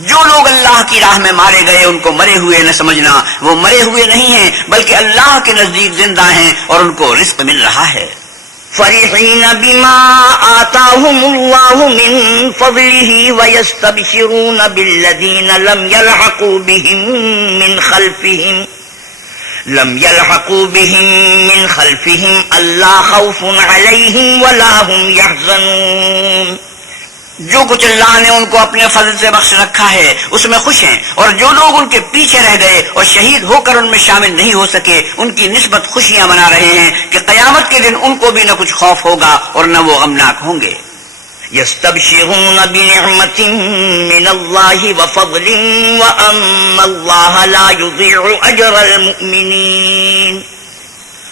جو لوگ اللہ کی راہ میں مارے گئے ان کو مرے ہوئے نہ سمجھنا، وہ مرے ہوئے نہیں ہیں بلکہ اللہ کے نزدیک زندہ ہیں اور ان کو رزق مل رہا ہے۔ فرحين بما آتاهم الله من فضله ويستبشرون بالذين لم يلحقوا بهم من خلفهم ألا خوف عليهم ولا هم يحزنون۔ جو کچھ اللہ نے ان کو اپنے فضل سے بخش رکھا ہے اس میں خوش ہیں، اور جو لوگ ان کے پیچھے رہ گئے اور شہید ہو کر ان میں شامل نہیں ہو سکے ان کی نسبت خوشیاں منا رہے ہیں کہ قیامت کے دن ان کو بھی نہ کچھ خوف ہوگا اور نہ وہ غمناک ہوں گے۔ يستبشرون بنعمة من الله وفضل وأن الله لا يضيع أجر المؤمنين۔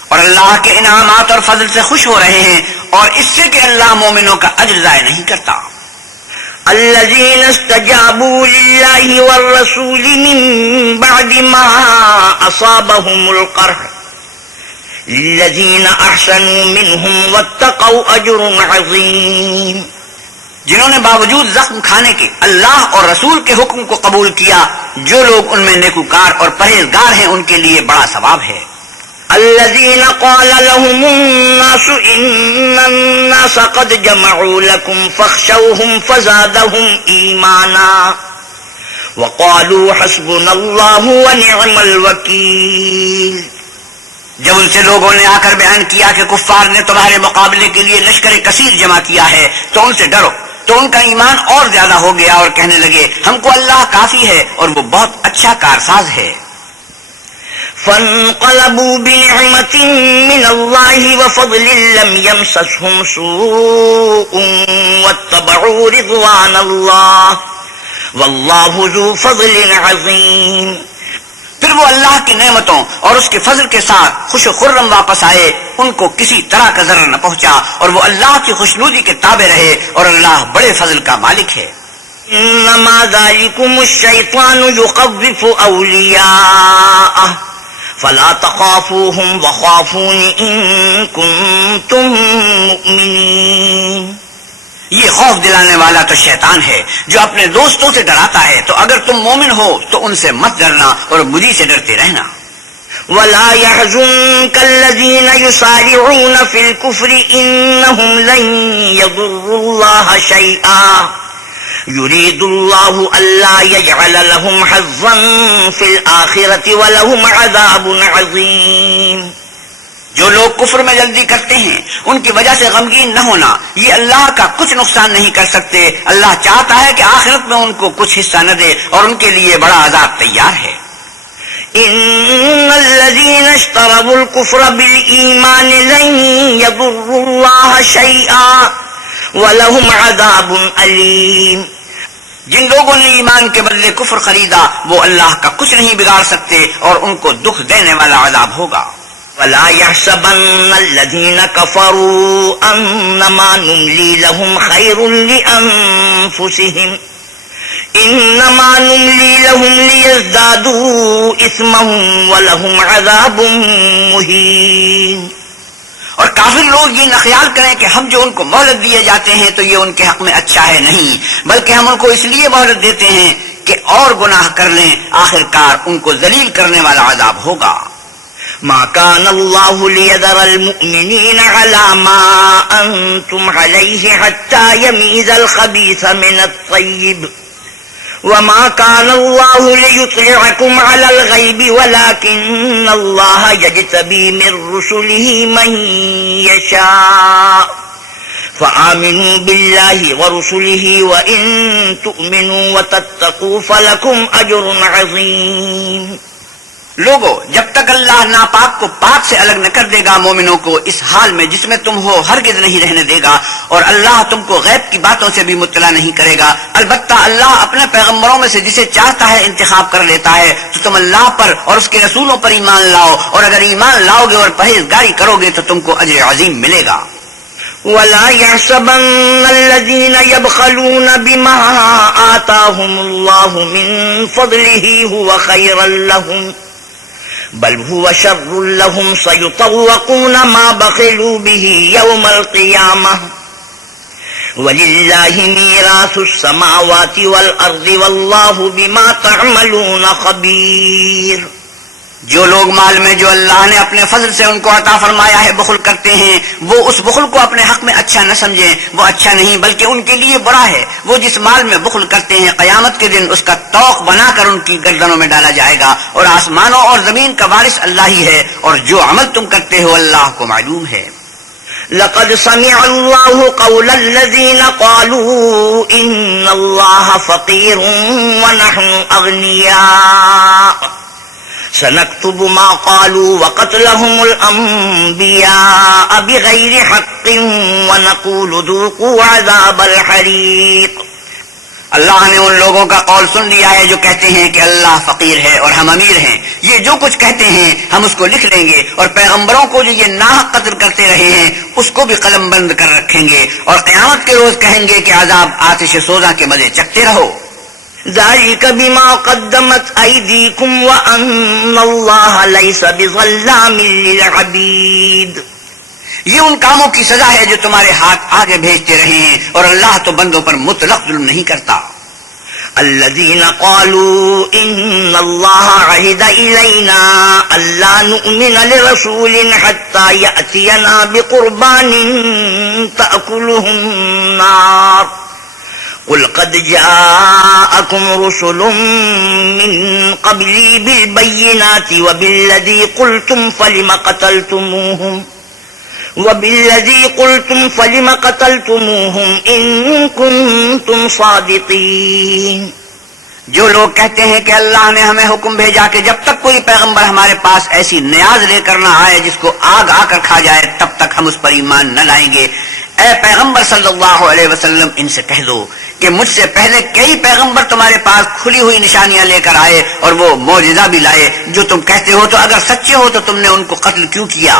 اور اللہ کے انعامات اور فضل سے خوش ہو رہے ہیں اور اس سے کہ اللہ مومنوں کا اجر ضائع نہیں کرتا۔ الذين استجابوا لله والرسول من بعد ما أصابهم القرح للذين أحسنوا منهم واتقوا أجر عظيم۔ جنہوں نے باوجود زخم کھانے کے اللہ اور رسول کے حکم کو قبول کیا، جو لوگ ان میں نیکوکار اور پرہیزگار ہیں ان کے لیے بڑا ثواب ہے۔ الذين قال لهم الناس إن الناس قد جمعوا لكم فاخشوهم فزادهم إيمانا وقالوا حسبنا الله ونعم الوكيل۔ جب ان سے لوگوں نے آ کر بیان کیا کہ کفار نے تمہارے مقابلے کے لیے لشکر کثیر جمع کیا ہے تو ان سے ڈرو، تو ان کا ایمان اور زیادہ ہو گیا اور کہنے لگے ہم کو اللہ کافی ہے اور وہ بہت اچھا کارساز ہے۔ فانقلبوا بنعمة من الله وفضل لم يمسسهم سوء واتبعوا رضوان الله والله ذو فضل عظيم. پھر وہ اللہ کی نعمتوں اور اس کے فضل کے ساتھ خوش و خرم واپس آئے، ان کو کسی طرح کا ضرر نہ پہنچا، اور وہ اللہ کی خوشنودی کے تابع رہے، اور اللہ بڑے فضل کا مالک ہے. انما ذلكم الشيطان يخوف اولیاءه فلا تخافوهم وخافون ان كنتم مؤمنين. یہ خوف دلانے والا تو شیطان ہے جو اپنے دوستوں سے ڈراتا ہے، تو اگر تم مومن ہو تو ان سے مت ڈرنا اور مجھے سے ڈرتے رہنا. ولا يحزنك الذين يسارعون في الكفر انهم لن يضروا الله شيئا يريد الله الا يجعل لهم حظا في الاخره ولهم عذاب عظيم. جو لوگ کفر میں جلدی کرتے ہیں ان کی وجہ سے غمگین نہ ہونا، یہ اللہ کا کچھ نقصان نہیں کر سکتے. اللہ چاہتا ہے کہ آخرت میں ان کو کچھ حصہ نہ دے، اور ان کے لیے بڑا عذاب تیار ہے. ان الذين اشتروا الكفر بالایمان لن يضروا الله شيئا ولهم عذاب الیم. جن لوگوں نے ایمان کے بدلے کفر خریدا وہ اللہ کا کچھ نہیں بگاڑ سکتے، اور ان کو دکھ دینے والا عذاب ہوگا. ولا يحسبن الذين كفروا انما نملي لهم خير لانفسهم انما نملي لهم ليزدادوا اثما ولهم عذاب مهين. اور کافر لوگ یہ نہ خیال کریں کہ ہم جو ان کو مہلت دیے جاتے ہیں تو یہ ان کے حق میں اچھا ہے، نہیں، بلکہ ہم ان کو اس لیے مہلت دیتے ہیں کہ اور گناہ کر لیں، آخر کار ان کو ذلیل کرنے والا عذاب ہوگا. ما كان الله ليذر المؤمنين على ما أنتم عليه حتى يميز الخبيث من الطيب وما كان الله ليطلعكم على الغيب ولكن الله يجتبي من رسله من يشاء فآمنوا بالله ورسله وإن تؤمنوا وتتقوا فلكم أجر عظيم. لوگو، جب تک اللہ ناپاک کو پاک سے الگ نہ کر دے گا، مومنوں کو اس حال میں جس میں تم ہو ہرگز نہیں رہنے دے گا، اور اللہ تم کو غیب کی باتوں سے بھی مطلع نہیں کرے گا. البتہ اللہ اپنے پیغمبروں میں سے جسے چاہتا ہے انتخاب کر لیتا ہے. تو تم اللہ پر اور اس کے رسولوں پر ایمان لاؤ، اور اگر ایمان لاؤ گے اور پرہیزگاری کرو گے تو تم کو اجر عظیم ملے گا. ولا يحسبن الذين يبخلون بما آتاهم الله من فضله هو خيرا لهم بل هو شر لهم سيطوقون ما بخلوا به يوم القيامة ولله ميراث السماوات والأرض والله بما تعملون خبير. جو لوگ مال میں جو اللہ نے اپنے فضل سے ان کو عطا فرمایا ہے بخل کرتے ہیں، وہ اس بخل کو اپنے حق میں اچھا نہ سمجھیں، وہ اچھا نہیں بلکہ ان کے لیے برا ہے. وہ جس مال میں بخل کرتے ہیں قیامت کے دن اس کا توق بنا کر ان کی گردنوں میں ڈالا جائے گا. اور آسمانوں اور زمین کا وارث اللہ ہی ہے، اور جو عمل تم کرتے ہو اللہ کو معلوم ہے. لقد سمع الله قول الذين قالوا إن الله فقير ونحن أغنياء سنكتب ما قالوا وقتلهم الأنبياء بغير حق ونقول ذوقوا عذاب الحريق. اللہ نے ان لوگوں کا قول سن لیا ہے جو کہتے ہیں کہ اللہ فقیر ہے اور ہم امیر ہیں. یہ جو کچھ کہتے ہیں ہم اس کو لکھ لیں گے، اور پیغمبروں کو جو یہ ناحق قتل کرتے رہے ہیں اس کو بھی قلم بند کر رکھیں گے، اور قیامت کے روز کہیں گے کہ عذاب آتش سوزاں کے مزے چکھتے رہو. ذلك بما قدمت أيديكم وأن الله ليس بظلام للعبيد. یہ ان کاموں کی سزا ہے جو تمہارے ہاتھ آگے بھیجتے رہے ہیں، اور اللہ تو بندوں پر مطلق ظلم نہیں کرتا. الذين قالوا إن الله عهد إلينا ألا نؤمن لرسول حتى يأتينا بقربان تأكله النار قل قد جاءكم رسل من قبلي بالبينات وبالذي قلتم فلم قتلتموهم إن كنتم صادقين. جو لوگ کہتے ہیں کہ اللہ نے ہمیں حکم بھیجا کہ جب تک کوئی پیغمبر ہمارے پاس ایسی نیاز لے کر نہ آئے جس کو آگ آ کر کھا جائے تب تک ہم اس پر ایمان نہ لائیں گے، اے پیغمبر صلی اللہ علیہ وسلم ان سے کہہ دو کہ مجھ سے پہلے کئی پیغمبر تمہارے پاس کھلی ہوئی نشانیاں لے کر آئے اور وہ معجزہ بھی لائے جو تم کہتے ہو، تو اگر سچے ہو تو تم نے ان کو قتل کیوں کیا؟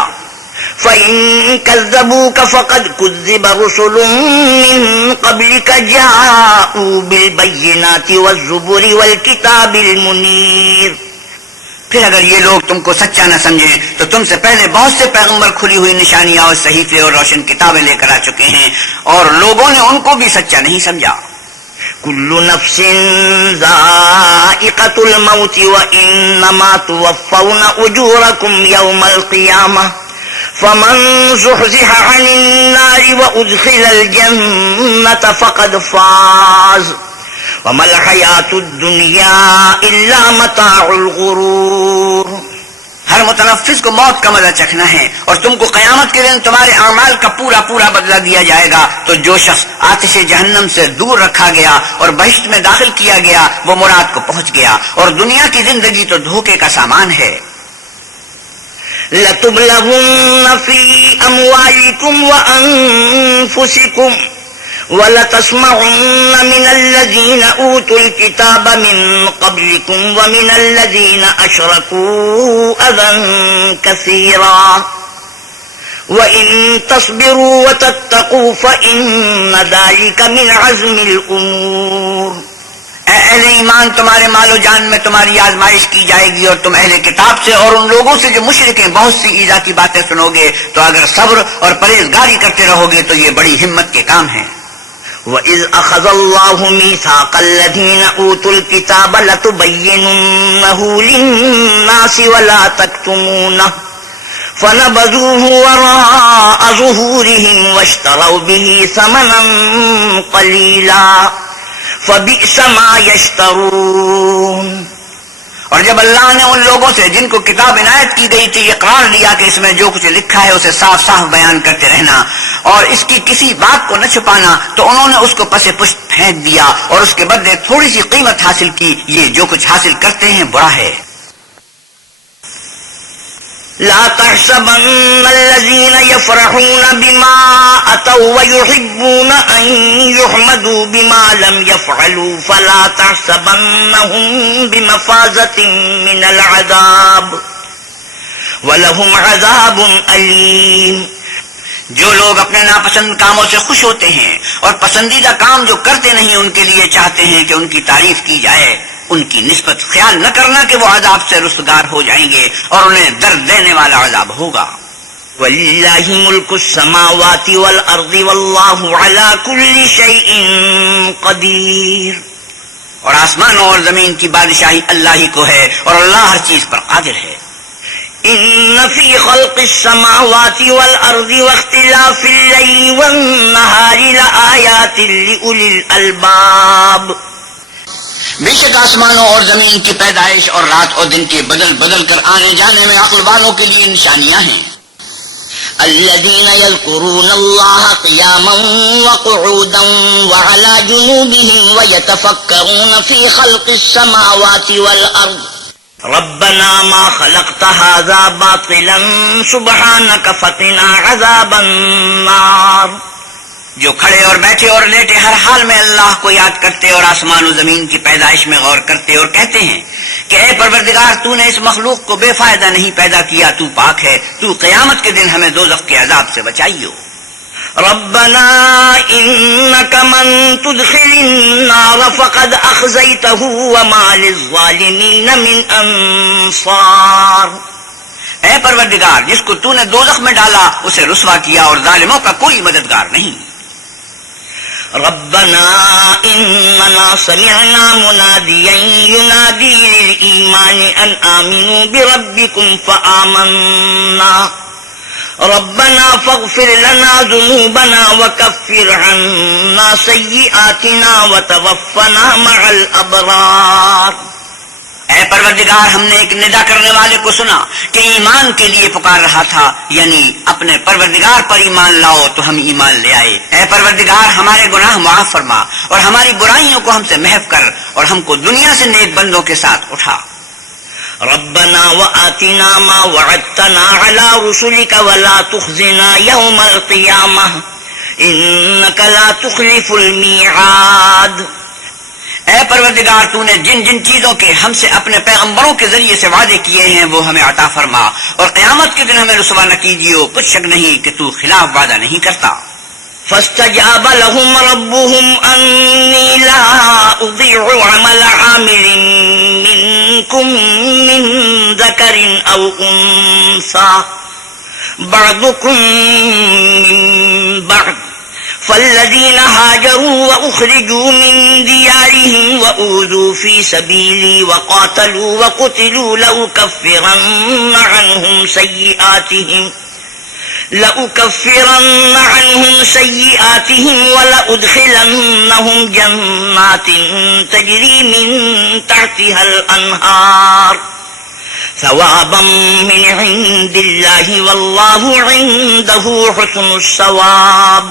فَإِن كَذَّبُوكَ فَقَدْ كُذِّبَ رُسُلٌ مِّن قَبْلِكَ جَاءُوا بِالْبَيِّنَاتِ وَالزُّبُرِ وَالْكِتَابِ الْمُنِيرِ۔ پھر اگر یہ لوگ تم کو سچا نہ سمجھیں تو تم سے پہلے بہت سے پیغمبر کھلی ہوئی نشانیاں اور صحیفے اور روشن کتابیں لے کر آ چکے ہیں، اور لوگوں نے ان کو بھی سچا نہیں سمجھا۔ كُلُّ نَفْسٍ ذَائِقَةُ الْمَوْتِ وَإِنَّمَا تُوَفَّوْنَ أُجُورَكُمْ يَوْمَ الْقِيَامَةِ فَمَنْ زُحْزِحَ عَنِ النَّارِ وَأُدْخِلَ الْجَنَّةَ فَقَدْ فَازَ وَمَا الْحَيَاةُ الدُّنْيَا إِلَّا مَتَاعُ الْغُرُورِ۔ ہر متنفس کو موت کا مزہ چکھنا ہے، اور تم کو قیامت کے دن تمہارے اعمال کا پورا پورا بدلہ دیا جائے گا۔ تو جو شخص آتش جہنم سے دور رکھا گیا اور بہشت میں داخل کیا گیا وہ مراد کو پہنچ گیا، اور دنیا کی زندگی تو دھوکے کا سامان ہے۔ لَتُبْلَغُنَّ فِي أَمْوَالِكُمْ وَأَنفُسِكُمْ وَلَتَسْمَعُنَّ مِنَ الَّذِينَ أُوتُوا الْكِتَابَ مِن قَبْلِكُمْ وَمِنَ الَّذِينَ أَشْرَكُوا أَذًى كَثِيرًا وَإِن تَصْبِرُوا وَتَتَّقُوا فَإِنَّ ذَلِكَ مِنْ عَزْمِ الْأُمُورِ۔ اے اہل ایمان، تمہارے مال و جان میں تمہاری آزمائش کی جائے گی، اور تم اہل کتاب سے اور ان لوگوں سے جو مشرک ہیں بہت سی ایذا کی باتیں سنو گے، تو اگر صبر اور پرہیزگاری کرتے رہو گے تو یہ بڑی ہمت کے کام ہیں۔ وَإِذْ أَخَذَ اللَّهُ مِيثَاقَ الَّذِينَ أُوتُوا الْكِتَابَ لَتُبَيِّنُنَّهُ لِلنَّاسِ وَلَا تَكْتُمُونَهُ فَنَبَذُوهُ وَرَاءَ ظُهُورِهِمْ وَاشْتَرَوْا بِهِ ثَمَنًا قَلِيلًا فَبِئْسَ مَا يَشْتَرُونَ۔ اور جب اللہ نے ان لوگوں سے جن کو کتاب عنایت کی گئی تھی اقرار لیا کہ اس میں جو کچھ لکھا ہے اسے صاف صاف بیان کرتے رہنا اور اس کی کسی بات کو نہ چھپانا، تو انہوں نے اس کو پس پشت پھینک دیا اور اس کے بدلے تھوڑی سی قیمت حاصل کی۔ یہ جو کچھ حاصل کرتے ہیں برا ہے۔ لا تحسبن الذين يفرحون بما أتوا ويحبون أن يحمدوا بما لم يفعلوا فلا تحسبنهم بمفازة من العذاب ولهم عذاب أليم۔ جو لوگ اپنے ناپسند کاموں سے خوش ہوتے ہیں اور پسندیدہ کام جو کرتے نہیں ان کے لیے چاہتے ہیں کہ ان کی تعریف کی جائے، ان کی نسبت خیال نہ کرنا کہ وہ عذاب سے رسوخار ہو جائیں گے اور انہیں درد دینے والا عذاب ہوگا۔ وَلِلَّهِ مُلْكُ السَّمَاوَاتِ وَالْأَرْضِ وَاللَّهُ عَلَى كُلِّ شَيْءٍ قَدِيرٌ۔ اور آسمانوں اور زمین کی بادشاہی اللہ ہی کو ہے اور اللہ ہر چیز پر قادر ہے۔ إِنَّ فِي خَلْقِ السَّمَاوَاتِ وَالْأَرْضِ وَاخْتِلَافِ اللَّيْلِ وَالنَّهَارِ لَآيَاتٍ لِأُولِي الْأَلْبَابِ۔ بے شک آسمانوں اور زمین کی پیدائش اور رات اور دن کے بدل بدل کر آنے جانے میں عقل والوں کے لیے نشانیاں ہیں۔ الذين يذكرون الله قياما وقعودا وعلى جنوبهم ويتفكرون في خلق السماوات والأرض ربنا ما خلقت هذا باطلا سبحانك فقنا عذاب النار۔ جو کھڑے اور بیٹھے اور لیٹے ہر حال میں اللہ کو یاد کرتے اور آسمان و زمین کی پیدائش میں غور کرتے اور کہتے ہیں کہ اے پروردگار، تو نے اس مخلوق کو بے فائدہ نہیں پیدا کیا، تو پاک ہے، تو قیامت کے دن ہمیں دوزخ کے عذاب سے بچائیو۔ ربنا انك من تدخل النار فقد اخزيته وما للظالمين من انصار۔ اے پروردگار، جس کو تو نے دوزخ میں ڈالا اسے رسوا کیا اور ظالموں کا کوئی مددگار نہیں۔ ربنا اننا سمعنا مناديا ينادي للإيمان أن آمنوا بربكم فآمنا ربنا فاغفر لنا ذنوبنا وكفر عنا سيئاتنا وتوفنا مع الأبرار۔ اے پروردگار، ہم نے ایک ندا کرنے والے کو سنا کہ ایمان کے لیے پکار رہا تھا، یعنی اپنے پروردگار پر ایمان لاؤ، تو ہم ایمان لے آئے۔ اے پروردگار، ہمارے گناہ معاف فرما اور ہماری برائیوں کو ہم سے محو کر اور ہم کو دنیا سے نیک بندوں کے ساتھ اٹھا۔ ربنا وآتنا ما وعدتنا على رسلك ولا تخزنا يوم القيامة إنك لا تخلف الميعاد۔ اے پروردگار، تو نے جن جن چیزوں کے ہم سے اپنے پیغمبروں کے ذریعے سے وعدے کیے ہیں وہ ہمیں عطا فرما، اور قیامت کے دن ہمیں رسوا نہ کیجیے، کچھ شک نہیں کہ تو خلاف وعدہ نہیں کرتا۔ فاستجاب لهم ربهم أني لا أضيع عمل عامل منكم من ذكر أو أنثى بعضكم من بعض فالذين هاجروا وأخرجوا من ديارهم وأوذوا في سبيلي وقاتلوا وقتلوا لأكفرن عنهم سيئاتهم ولأدخلنهم جنات تجري من تحتها الأنهار ثوابا من عند الله والله عنده حسن الثواب۔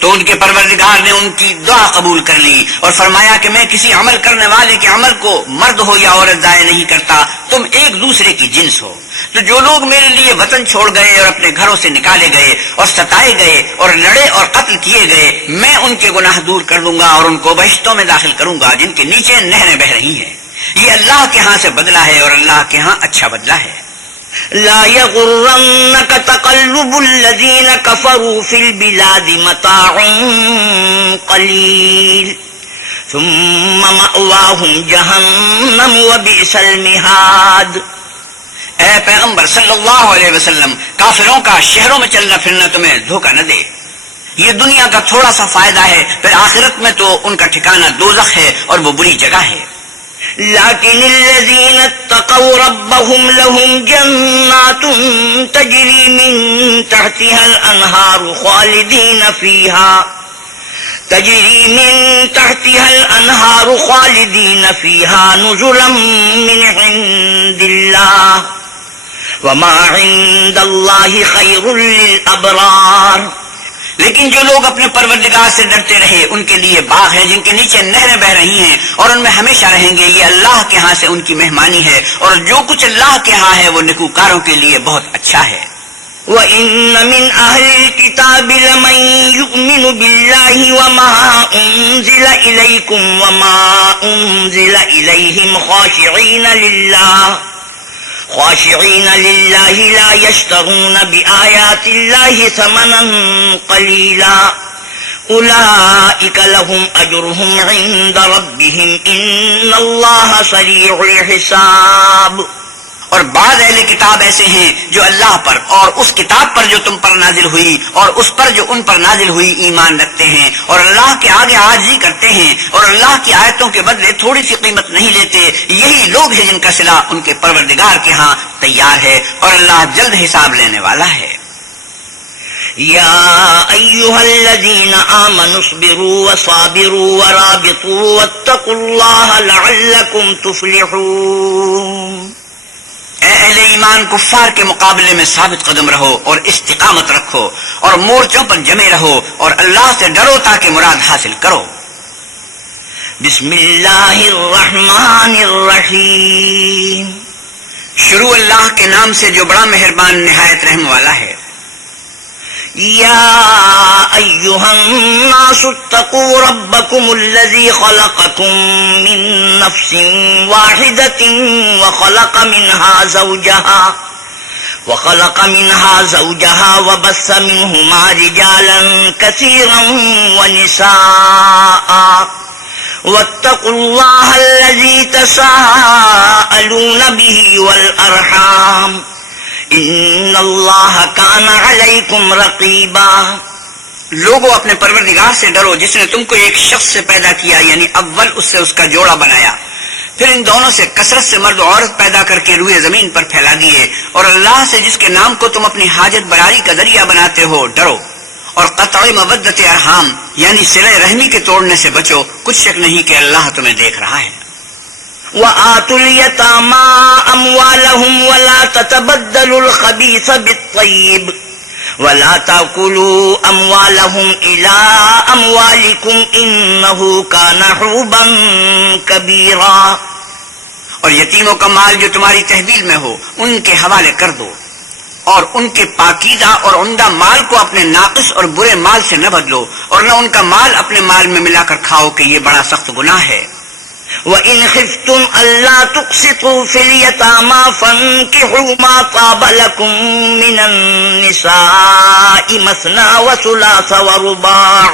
تو ان کے پروردگار نے ان کی دعا قبول کر لی اور فرمایا کہ میں کسی عمل کرنے والے کے عمل کو مرد ہو یا عورت ضائع نہیں کرتا، تم ایک دوسرے کی جنس ہو۔ تو جو لوگ میرے لیے وطن چھوڑ گئے اور اپنے گھروں سے نکالے گئے اور ستائے گئے اور لڑے اور قتل کیے گئے، میں ان کے گناہ دور کر دوں گا اور ان کو بہشتوں میں داخل کروں گا جن کے نیچے نہریں بہ رہی ہیں۔ یہ اللہ کے ہاں سے بدلہ ہے اور اللہ کے ہاں اچھا بدلہ ہے۔ لا يغرنك تقلب الذين كفروا في البلاد متاع قليل ثم مأواهم جهنم وبئس المهاد۔ اے پیغمبر صلی اللہ علیہ وسلم، کافروں کا شہروں میں چلنا پھرنا تمہیں دھوکہ نہ دے، یہ دنیا کا تھوڑا سا فائدہ ہے، پھر آخرت میں تو ان کا ٹھکانہ دوزخ ہے اور وہ بری جگہ ہے۔ لكن الذين اتقوا ربهم لهم جنات تجري من تحتها الأنهار خالدين فيها نزلا من عند الله وما عند الله خير للأبرار۔ لیکن جو لوگ اپنے پروردگار سے ڈرتے رہے ان کے لیے باغ ہیں جن کے نیچے نہریں بہ رہی ہیں اور ان میں ہمیشہ رہیں گے، یہ اللہ کے ہاں سے ان کی مہمانی ہے، اور جو کچھ اللہ کے ہاں ہے وہ نیکوکاروں کے لیے بہت اچھا ہے۔ وَإِنَّ مِنْ أَهْلِ الْكِتَابِ لَمَنْ يُؤْمِنُ بِاللَّهِ وَمَا أُنْزِلَ إِلَيْكُمْ وَمَا أُنْزِلَ إِلَيْهِمْ خاشعين لله لا يشترون بآيات الله ثمنا قليلا أولئك لهم أجرهم عند ربهم إن الله سريع الحساب۔ اور بعض اہل کتاب ایسے ہیں جو اللہ پر اور اس کتاب پر جو تم پر نازل ہوئی اور اس پر جو ان پر نازل ہوئی ایمان رکھتے ہیں، اور اللہ کے آگے عاجزی کرتے ہیں اور اللہ کی آیتوں کے بدلے تھوڑی سی قیمت نہیں لیتے، یہی لوگ ہیں جن کا صلہ ان کے پروردگار کے ہاں تیار ہے، اور اللہ جلد حساب لینے والا ہے۔ يا أيها الذين آمنوا اصبروا وصابروا ورابطوا واتقوا الله لعلكم تفلحون۔ اے اہل ایمان، کفار کے مقابلے میں ثابت قدم رہو اور استقامت رکھو اور مورچوں پر جمے رہو اور اللہ سے ڈرو تاکہ مراد حاصل کرو۔ بسم اللہ الرحمن الرحیم۔ شروع اللہ کے نام سے جو بڑا مہربان نہایت رحم والا ہے۔ یا ایہا الناس اتقوا ربکم الذی خلقکم من نفس واحدۃ وخلق منها زوجها وبث منهما رجالا كثيرا ونساء واتقوا الله الذي تساءلون به والأرحام ان اللہ کان علیکم رقیبا۔ لوگوں، اپنے پروردگار سے ڈرو جس نے تم کو ایک شخص سے پیدا کیا، یعنی اول اس سے اس کا جوڑا بنایا، پھر ان دونوں سے کثرت سے مرد و عورت پیدا کر کے روئے زمین پر پھیلا دیے، اور اللہ سے جس کے نام کو تم اپنی حاجت براری کا ذریعہ بناتے ہو ڈرو، اور قطع مودت ارحام یعنی صلہ رحمی کے توڑنے سے بچو، کچھ شک نہیں کہ اللہ تمہیں دیکھ رہا ہے۔ وآتوا اليتامى أموالهم ولا تتبدلوا الخبيث بالطيب ولا تأكلوا أموالهم إلى أموالكم إنه كان حوبا كبيرا. اور یتیموں کا مال جو تمہاری تحویل میں ہو ان کے حوالے کر دو، اور ان کے پاکیزہ اور عمدہ مال کو اپنے ناقص اور برے مال سے نہ بدلو، اور نہ ان کا مال اپنے مال میں ملا کر کھاؤ کہ یہ بڑا سخت گناہ ہے. وَإِنْ خِفْتُمْ أَلَّا تُقْسِطُوا فِي الْيَتَامَى فَانكِحُوا مَا طَابَ لَكُم مِّنَ النِّسَاءِ مَثْنَىٰ وَثُلَاثَ وَرُبَاعَ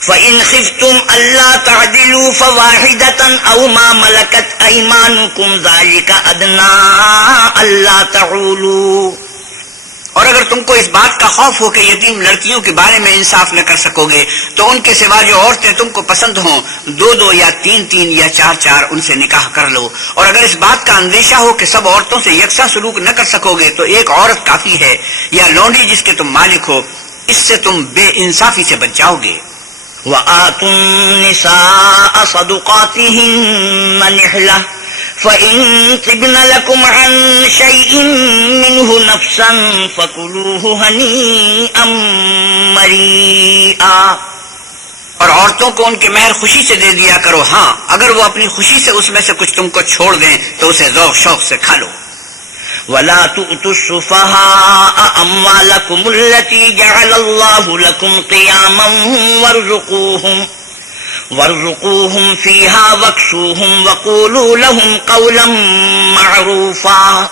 فَإِنْ خِفْتُمْ أَلَّا تَعْدِلُوا فَوَاحِدَةً أَوْ مَا مَلَكَتْ أَيْمَانُكُمْ ذَلِكَ أَدْنَىٰ أَلَّا تَعُولُوا. اور اگر تم کو اس بات کا خوف ہو کہ یتیم لڑکیوں کے بارے میں انصاف نہ کر سکو گے تو ان کے سوا جو عورتیں تم کو پسند ہوں 2 یا 3 یا 4 ان سے نکاح کر لو. اور اگر اس بات کا اندیشہ ہو کہ سب عورتوں سے یکساں سلوک نہ کر سکو گے تو ایک عورت کافی ہے یا لونڈی جس کے تم مالک ہو، اس سے تم بے انصافی سے بچ جاؤ گے. وآتوا النساء صدقاتهن نحلة فإن طبن لكم عن شيء منه نفسا فكلوه هنيئا مريئا. اور عورتوں کو ان کے مہر خوشی سے دے دیا کرو، ہاں اگر وہ اپنی خوشی سے اس میں سے کچھ تم کو چھوڑ دیں تو اسے ذوق شوق سے کھا لو. ولا تؤتوا السفهاء أموالكم التي جعل الله لكم قياما وارزقوهم فيها واكسوهم وقولوا لهم قولا معروفا.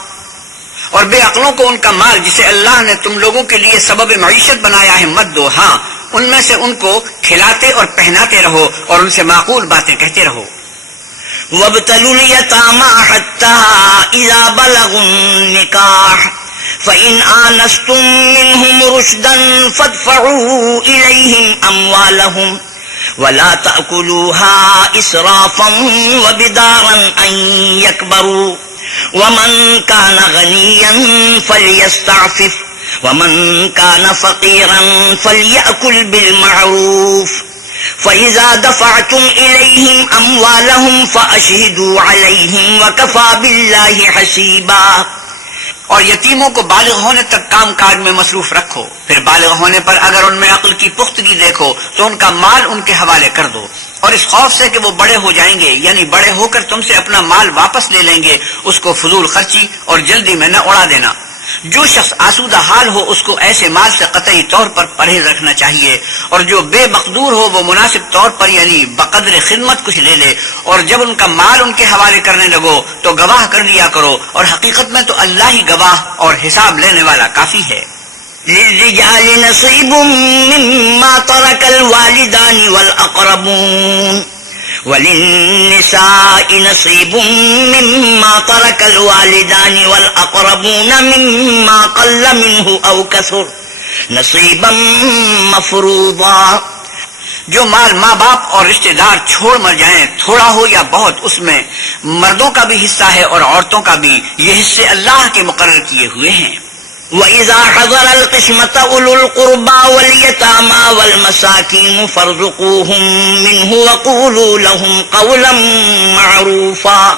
اور بے عقلوں کو ان کا مال جسے اللہ نے تم لوگوں کے لیے سبب معیشت بنایا ہے مت دو، ہاں ان میں سے ان کو کھلاتے اور پہناتے رہو اور ان سے معقول باتیں کہتے رہو. وابتلوا اليتامى حتى إذا بلغوا النكاح فإن آنستم منهم رشدا فادفعوا إليهم أموالهم ولا تأكلوها إسرافا وبدارا أن يكبروا ومن كان غنيا فليستعفف ومن كان فقيرا فليأكل بالمعروف فإذا دفعتم إليهم أموالهم فأشهدوا عليهم وكفى بالله حسيبا. اور یتیموں کو بالغ ہونے تک کام کاج میں مصروف رکھو، پھر بالغ ہونے پر اگر ان میں عقل کی پختگی دیکھو تو ان کا مال ان کے حوالے کر دو، اور اس خوف سے کہ وہ بڑے ہو جائیں گے یعنی بڑے ہو کر تم سے اپنا مال واپس لے لیں گے اس کو فضول خرچی اور جلدی میں نہ اڑا دینا. جو شخص آسودہ حال ہو اس کو ایسے مال سے قطعی طور پر پرہیز رکھنا چاہیے، اور جو بے مقدور ہو وہ مناسب طور پر یعنی بقدر خدمت کچھ لے لے. اور جب ان کا مال ان کے حوالے کرنے لگو تو گواہ کر لیا کرو، اور حقیقت میں تو اللہ ہی گواہ اور حساب لینے والا کافی ہے. للرجال نصيب مما ترك الوالدان والأقربون وللنساء نصيب مما ترك الوالدان والأقربون مما قل منه أو كثر نصيبا مفروضا. جو مال ماں باپ اور رشتہ دار چھوڑ مر جائیں تھوڑا ہو یا بہت اس میں مردوں کا بھی حصہ ہے اور عورتوں کا بھی، یہ حصے اللہ کے مقرر کیے ہوئے ہیں. وَإِذَا حَضَرَ الْقِسْمَةَ أُولُو الْقُرْبَى وَالْيَتَامَى وَالْمَسَاكِينُ فَارْزُقُوهُم مِّنْهُ وَقُولُوا لَهُمْ قَوْلًا مَّعْرُوفًا.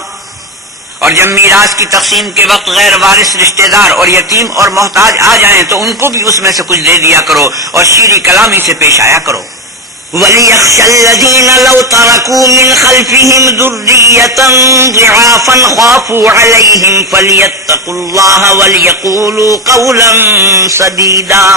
اور جب میراث کی تقسیم کے وقت غیر وارث رشتہ دار اور یتیم اور محتاج آ جائیں تو ان کو بھی اس میں سے کچھ دے دیا کرو اور شیریں کلامی سے پیش آیا کرو. وَلِيَخْشَ الَّذِينَ لَوْ تَرَكُوا مِنْ خَلْفِهِمْ ذُرِّيَّةً ضِعَافًا خَافُوا عَلَيْهِمْ فَلْيَتَّقُوا اللَّهَ وَلْيَقُولُوا قَوْلًا سَدِيدًا.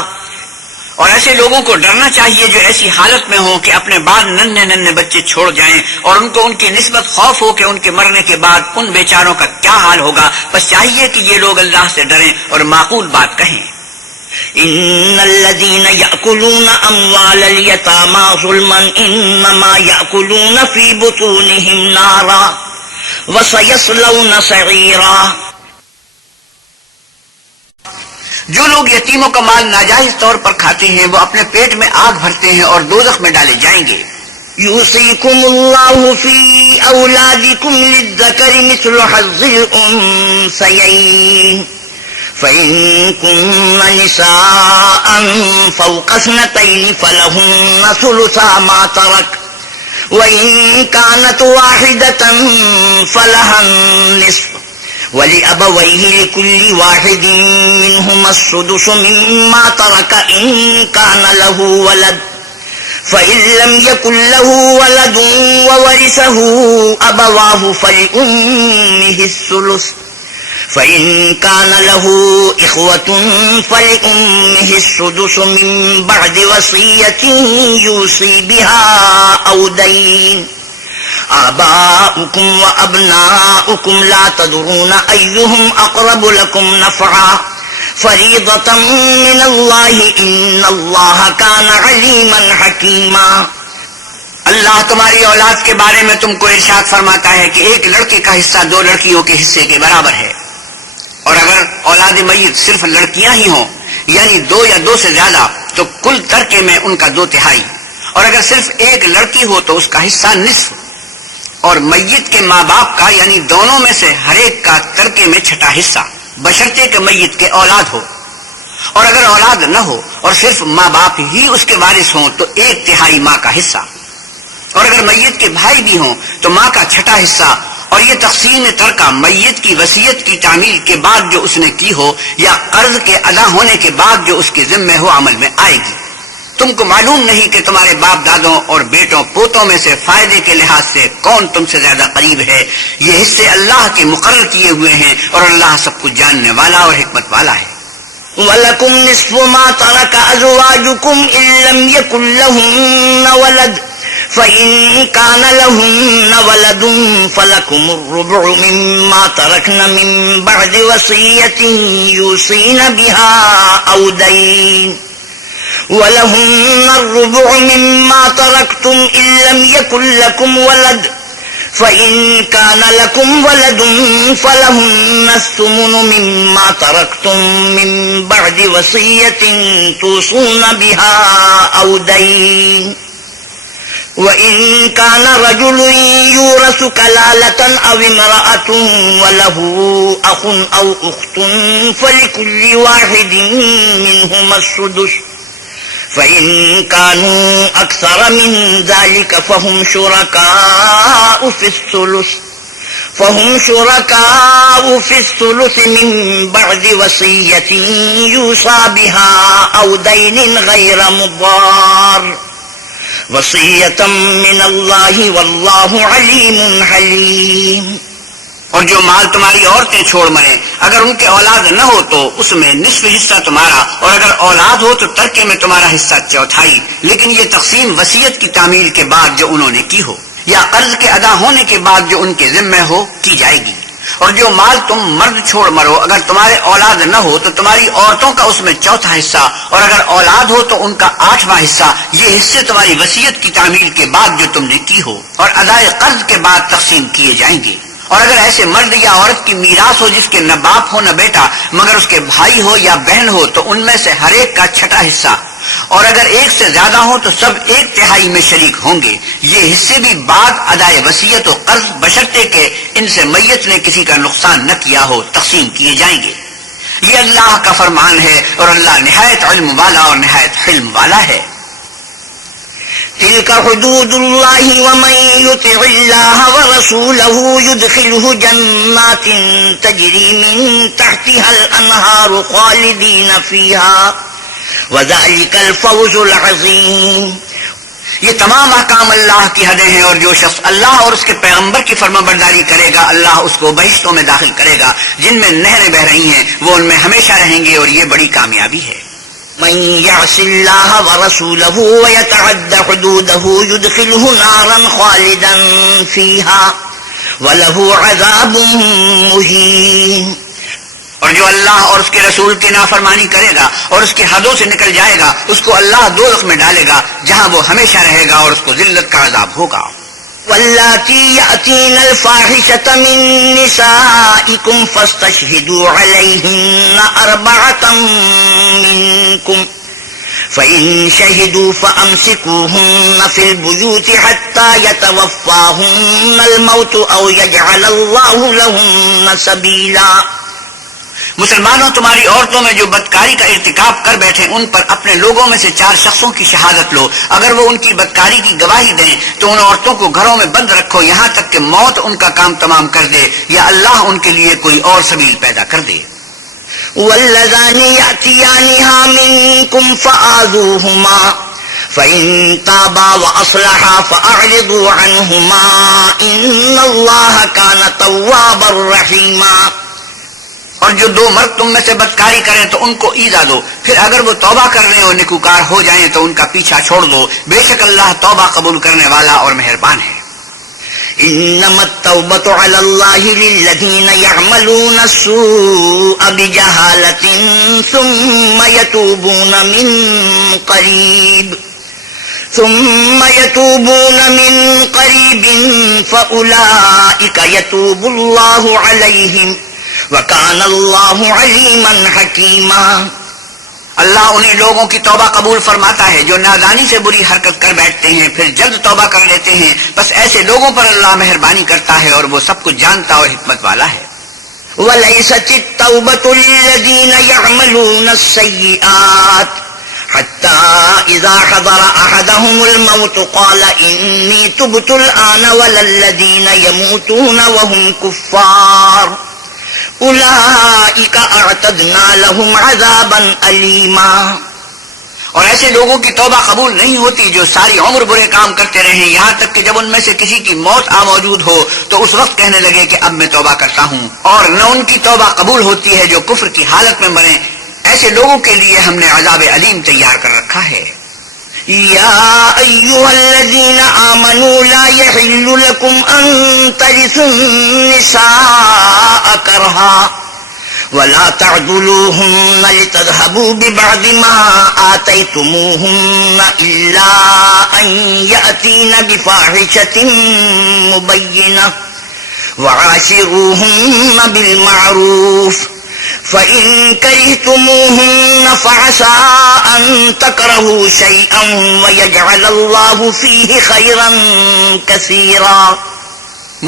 اور ایسے لوگوں کو ڈرنا چاہیے جو ایسی حالت میں ہوں کہ اپنے بعد ننھے بچے چھوڑ جائیں اور ان کو ان کی نسبت خوف ہو کہ ان کے مرنے کے بعد ان بیچاروں کا کیا حال ہوگا. بس چاہیے کہ یہ لوگ اللہ سے ڈریں اور معقول بات کہیں. ان الذين يأكلون اموال اليتامى ظلما انما يأكلون في بطونهم نارا وسيصلون سعيرا. جو لوگ یتیموں کا مال ناجائز طور پر کھاتے ہیں وہ اپنے پیٹ میں آگ بھرتے ہیں اور دوزخ میں ڈالے جائیں گے. يوصيكم الله في اولادكم للذكر مثل حظ الانثيين فإن كن نساء فوق 2 فلهن ثلثا ما ترك وإن كانت واحدة فلها النصف ولأبويه لكل واحد منهما السدس مما ترك إن كان له ولد فإن لم يكن له ولد وورثه أبواه فلأمه الثلث فإن كان له إخوة فلأمه السدس من بعد وصية يوصي بها أو دين آباؤكم وأبناؤكم لا تدرون أيهم أقرب لكم نفعا فریضۃ من اللہ ان اللہ کان علیما حکیما۔ اللہ تمہاری اولاد کے بارے میں تم کو ارشاد فرماتا ہے کہ ایک لڑکے کا حصہ دو لڑکیوں کے حصے کے برابر ہے، اور اگر اولاد میت صرف لڑکیاں ہی ہوں یعنی دو یا دو سے زیادہ تو کل ترکے میں ان کا 2/3، اور اگر صرف ایک لڑکی ہو تو اس کا حصہ نصف، اور میت کے ماں باپ کا یعنی دونوں میں سے ہر ایک کا ترکے میں 6 حصہ، بشرطے کہ میت کے اولاد ہو، اور اگر اولاد نہ ہو اور صرف ماں باپ ہی اس کے وارث ہوں تو 1/3 ماں کا حصہ، اور اگر میت کے بھائی بھی ہوں تو ماں کا 6 حصہ، اور یہ تقسیم ترکہ میت کی وصیت کی تعمیل کے بعد جو اس نے کی ہو یا قرض کے ادا ہونے کے بعد جو اس کے ذمہ ہو عمل میں آئے گی۔ تم کو معلوم نہیں کہ تمہارے باپ دادوں اور بیٹوں پوتوں میں سے فائدے کے لحاظ سے کون تم سے زیادہ قریب ہے، یہ حصے اللہ کے مقرر کیے ہوئے ہیں، اور اللہ سب کچھ جاننے والا اور حکمت والا ہے۔ وَلَكُمْ نِصْفُ مَا تَرَكَ أَزْوَاجُكُمْ إِن لَّمْ يَكُن لَّهُنَّ وَلَدٌ فَإِن كَانَ لَهُنَّ وَلَدٌ فَلَكُمُ الرُّبُعُ مِمَّا تَرَكْنَ مِن بَعْدِ وَصِيَّةٍ يُوصِينَ بِهَا أَوْ دَيْنٍ وَلَهُنَّ الرُّبُعُ مِمَّا تَرَكْتُمْ إِن لَّمْ يَكُن لَّكُمْ وَلَدٌ فَإِن كَانَ لَكُمْ وَلَدٌ فَلَهُنَّ الثُّمُنُ مِمَّا تَرَكْتُم مِّن بَعْدِ وَصِيَّةٍ تُوصُونَ بِهَا أَوْ دَيْنٍ وَإِن كَانَ رَجُلٌ يُورَثُ كَلَالَةً أَوْ امْرَأَةٌ وَلَهُ أَخٌ أَوْ أُخْتٌ فَلِكُلِّ واحد منهما السُّدُسُ فَإِن كَانُوا أَكْثَرَ مِن ذَلِكَ فَهُمْ شُرَكَاءُ فِي الثُّلُثِ مِن بَعْدِ وَصِيَّةٍ يُوصَى بِهَا أَوْ دَيْنٍ غَيْرَ مُضَارٍّ وصیۃ من اللہ واللہ علیم حلیم۔ اور جو مال تمہاری عورتیں چھوڑ مریں اگر ان کے اولاد نہ ہو تو اس میں نصف حصہ تمہارا، اور اگر اولاد ہو تو ترکے میں تمہارا حصہ 1/4، لیکن یہ تقسیم وصیت کی تعمیل کے بعد جو انہوں نے کی ہو یا قرض کے ادا ہونے کے بعد جو ان کے ذمہ ہو کی جائے گی۔ اور جو مال تم مرد چھوڑ مرو اگر تمہارے اولاد نہ ہو تو تمہاری عورتوں کا اس میں 4تھا حصہ، اور اگر اولاد ہو تو ان کا 8واں حصہ، یہ حصے تمہاری وصیت کی تعمیل کے بعد جو تم نے کی ہو اور ادائے قرض کے بعد تقسیم کیے جائیں گے۔ اور اگر ایسے مرد یا عورت کی میراث ہو جس کے نہ باپ ہو نہ بیٹا مگر اس کے بھائی ہو یا بہن ہو تو ان میں سے ہر ایک کا 6 حصہ، اور اگر ایک سے زیادہ ہوں تو سب 1/3 میں شریک ہوں گے۔ یہ حصے بھی بعد ادائے وصیت و قرض بشرطے کہ ان سے میت نے کسی کا نقصان نہ کیا ہو تقسیم کیے جائیں گے۔ یہ اللہ کا فرمان ہے اور اللہ نہایت علم والا اور نہایت حلم والا ہے۔ تلك حدود الله ومن يطع الله ورسوله يدخله جنات تجري من تحتها الأنهار خالدين فيها وذلك الفوز العظيم۔ یہ تمام احکام اللہ کی حدیں ہیں، اور جو شخص اللہ اور اس کے پیغمبر کی فرما برداری کرے گا اللہ اس کو بہشتوں میں داخل کرے گا جن میں نہریں بہ رہی ہیں، وہ ان میں ہمیشہ رہیں گے، اور یہ بڑی کامیابی ہے۔ من يعص الله ورسوله ويتعد حدوده يدخله نارا خالدا فيها وله عذاب مهين۔ اور جو اللہ اور اس کے رسول کی نافرمانی کرے گا اور اس کی حدوں سے نکل جائے گا اس کو اللہ دوزخ میں ڈالے گا جہاں وہ ہمیشہ رہے گا، اور اس کو ذلت کا عذاب ہوگا۔ واللاتی یأتین الفاحشة من نسائکم فاستشہدوا علیہن 4 منکم فإن شہدوا فأمسکوہن فی البیوت حتی یتوفاہن الموت او یجعل اللہ لہن سبیلا۔ مسلمانوں، تمہاری عورتوں میں جو بدکاری کا ارتکاب کر بیٹھے ان پر اپنے لوگوں میں سے 4 شخصوں کی شہادت لو۔ اگر وہ ان کی بدکاری کی گواہی دیں تو ان عورتوں کو گھروں میں بند رکھو یہاں تک کہ موت ان کا کام تمام کر دے یا اللہ ان کے لیے کوئی اور سبیل پیدا کر دے۔ واللذان يأتيانها منكم فآذوهما فإن تابا وأصلحا فأعرضوا عنهما إن الله كان توابا رحيما۔ اور جو 2 مرد تم میں سے بدکاری کریں تو ان کو ایذا دو، پھر اگر وہ توبہ کر لیں اور نیکوکار ہو جائیں تو ان کا پیچھا چھوڑ دو، بے شک اللہ توبہ قبول کرنے والا اور مہربان ہے۔ إنما التوبة على الله للذين يعملون السوء بجهالة ثم يتوبون من قريب فأولئك يتوب الله عليهم وكان الله عليما حكيما۔ اللہ انہیں لوگوں کی توبہ قبول فرماتا ہے جو نادانی سے بری حرکت کر بیٹھتے ہیں پھر جلد توبہ کر لیتے ہیں، بس ایسے لوگوں پر اللہ مہربانی کرتا ہے اور وہ سب کچھ جانتا اور حکمت والا ہے۔ وَلَيْسَتِ التَّوْبَةُ لِلَّذِينَ يَعْمَلُونَ السَّيِّئَاتِ حَتَّى إِذَا حَضَرَ أَحَدَهُمُ الْمَوْتُ قَالَ إِنِّي تُبْتُ الْآنَ وَلَا الَّذِينَ يَمُوتُونَ وَهُمْ كُفَّارٌ أُولَئِكَ أَعْتَدْنَا لَهُمْ عَذَابًا أَلِيمًا۔ اور ایسے لوگوں کی توبہ قبول نہیں ہوتی جو ساری عمر برے کام کرتے رہیں یہاں تک کہ جب ان میں سے کسی کی موت آ موجود ہو تو اس وقت کہنے لگے کہ اب میں توبہ کرتا ہوں، اور نہ ان کی توبہ قبول ہوتی ہے جو کفر کی حالت میں مریں۔ ایسے لوگوں کے لیے ہم نے عذاب علیم تیار کر رکھا ہے۔ يا أيها الذين آمنوا لا يحل لكم أن ترثوا النساء كرها ولا تعضلوهن لتذهبوا ببعض ما آتيتموهن إلا أن يأتين بفاحشة مبينة وعاشروهن بالمعروف فإن كرهتموهن فعسى أن تكرهوا شيئا ويجعل الله فيه خيرا كثيرا۔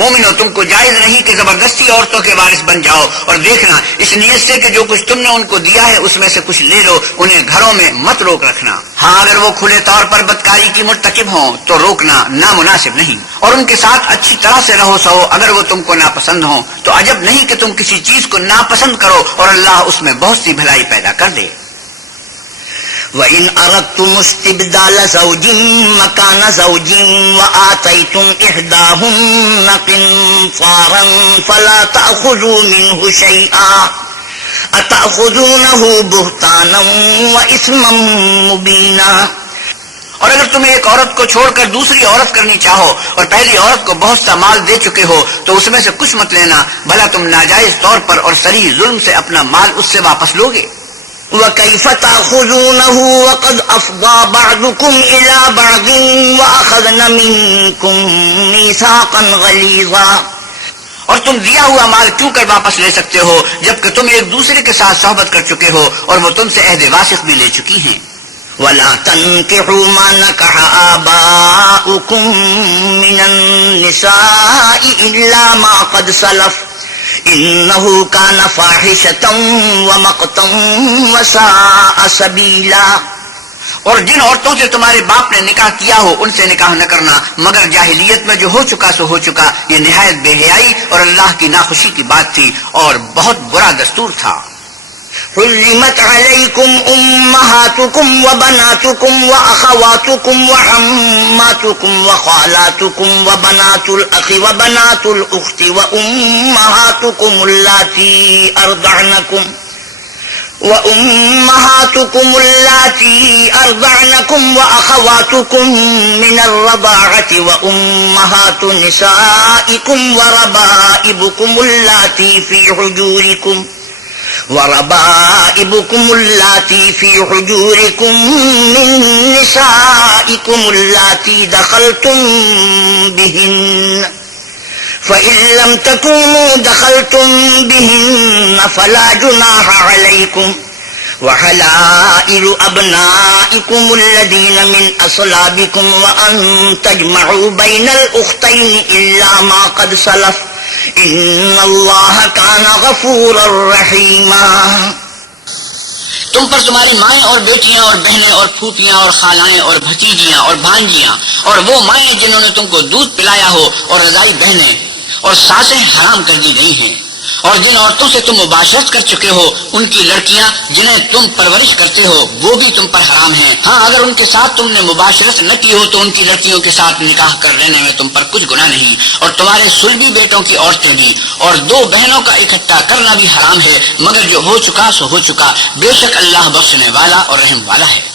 مومنو، تم کو جائز نہیں کہ زبردستی عورتوں کے وارث بن جاؤ، اور دیکھنا اس نیت سے کہ جو کچھ تم نے ان کو دیا ہے اس میں سے کچھ لے لو، انہیں گھروں میں مت روک رکھنا۔ ہاں اگر وہ کھلے طور پر بدکاری کی مرتکب ہوں تو روکنا نامناسب نہیں، اور ان کے ساتھ اچھی طرح سے رہو سہو اگر وہ تم کو ناپسند ہوں تو عجب نہیں کہ تم کسی چیز کو ناپسند کرو اور اللہ اس میں بہت سی بھلائی پیدا کر دے۔ وَإِنْ أَرَدْتُمُ اسْتِبْدَالَ زَوْجٍ مَّكَانَ زَوْجٍ وَآتَيْتُمْ إِحْدَاهُنَّ قِنطَارًا فَلَا تَأْخُذُوا مِنْهُ شَيْئًا أَتَأْخُذُونَهُ بُهْتَانًا وَإِثْمًا مُّبِينًا۔ اور اگر تم ایک عورت کو چھوڑ کر دوسری عورت کرنی چاہو اور پہلی عورت کو بہت سا مال دے چکے ہو تو اس میں سے کچھ مت لینا، بھلا تم ناجائز طور پر اور صریح ظلم سے اپنا مال اس سے واپس لوگے۔ وَكَيْفَ تَأْخُذُونَهُ وَقَدْ أَفْضَىٰ بَعْضُكُمْ إِلَىٰ بَعْضٍ وَأَخَذْنَ مِنكُم مِّيثَاقًا غَلِيظًا۔ اور تم دیا ہوا مال کیوں کر واپس لے سکتے ہو جبکہ تم ایک دوسرے کے ساتھ صحبت کر چکے ہو اور وہ تم سے عہد واسق بھی لے چکی ہیں۔ وَلَا تَنكِحُوا مَا نَكَحَ آبَاؤُكُم مِّنَ النِّسَاءِ إِلَّا مَا قَدْ سَلَفَ إِنَّهُ كَانَ فَاحِشَةً وَمَقْتًا وَسَاءَ سَبِيلًا۔ اور جن عورتوں سے تمہارے باپ نے نکاح کیا ہو ان سے نکاح نہ کرنا مگر جاہلیت میں جو ہو چکا سو ہو چکا، یہ نہایت بے حیائی اور اللہ کی ناخوشی کی بات تھی اور بہت برا دستور تھا۔ حرمت علیکم امہاتکم وبناتکم واخواتکم وعماتکم وخالاتکم وبنات الاخ وبنات الاخت وامہاتکم اللاتی ارضعنکم واخواتکم من الرضاعة وامہات نسائکم وربائبکم اللاتی فی حجورکم من نسائکم اللاتی دخلتم بہن فإن لم تكونوا دخلتم بهن فلا جناح عليكم وحلائل أبنائكم الذين من أصلابكم وأن تجمعوا بين الأختين إلا ما قد سلف إن الله كان غفورا رحيما. تم پر تمہاری مائیں اور بیٹیاں اور بہنیں اور پھوپھیاں اور خالائیں اور بھتیجیاں اور بھانجیاں اور وہ مائیں جنہوں نے تم کو دودھ پلایا ہو اور رضائی بہنیں اور ساسیں حرام کر دی گئی ہیں، اور جن عورتوں سے تم مباشرت کر چکے ہو ان کی لڑکیاں جنہیں تم پرورش کرتے ہو وہ بھی تم پر حرام ہیں. ہاں اگر ان کے ساتھ تم نے مباشرت نہ کی ہو تو ان کی لڑکیوں کے ساتھ نکاح کر لینے میں تم پر کچھ گناہ نہیں، اور تمہارے صلبی بیٹوں کی عورتیں بھی، اور دو بہنوں کا اکٹھا کرنا بھی حرام ہے، مگر جو ہو چکا سو ہو چکا، بے شک اللہ بخشنے والا اور رحم والا ہے.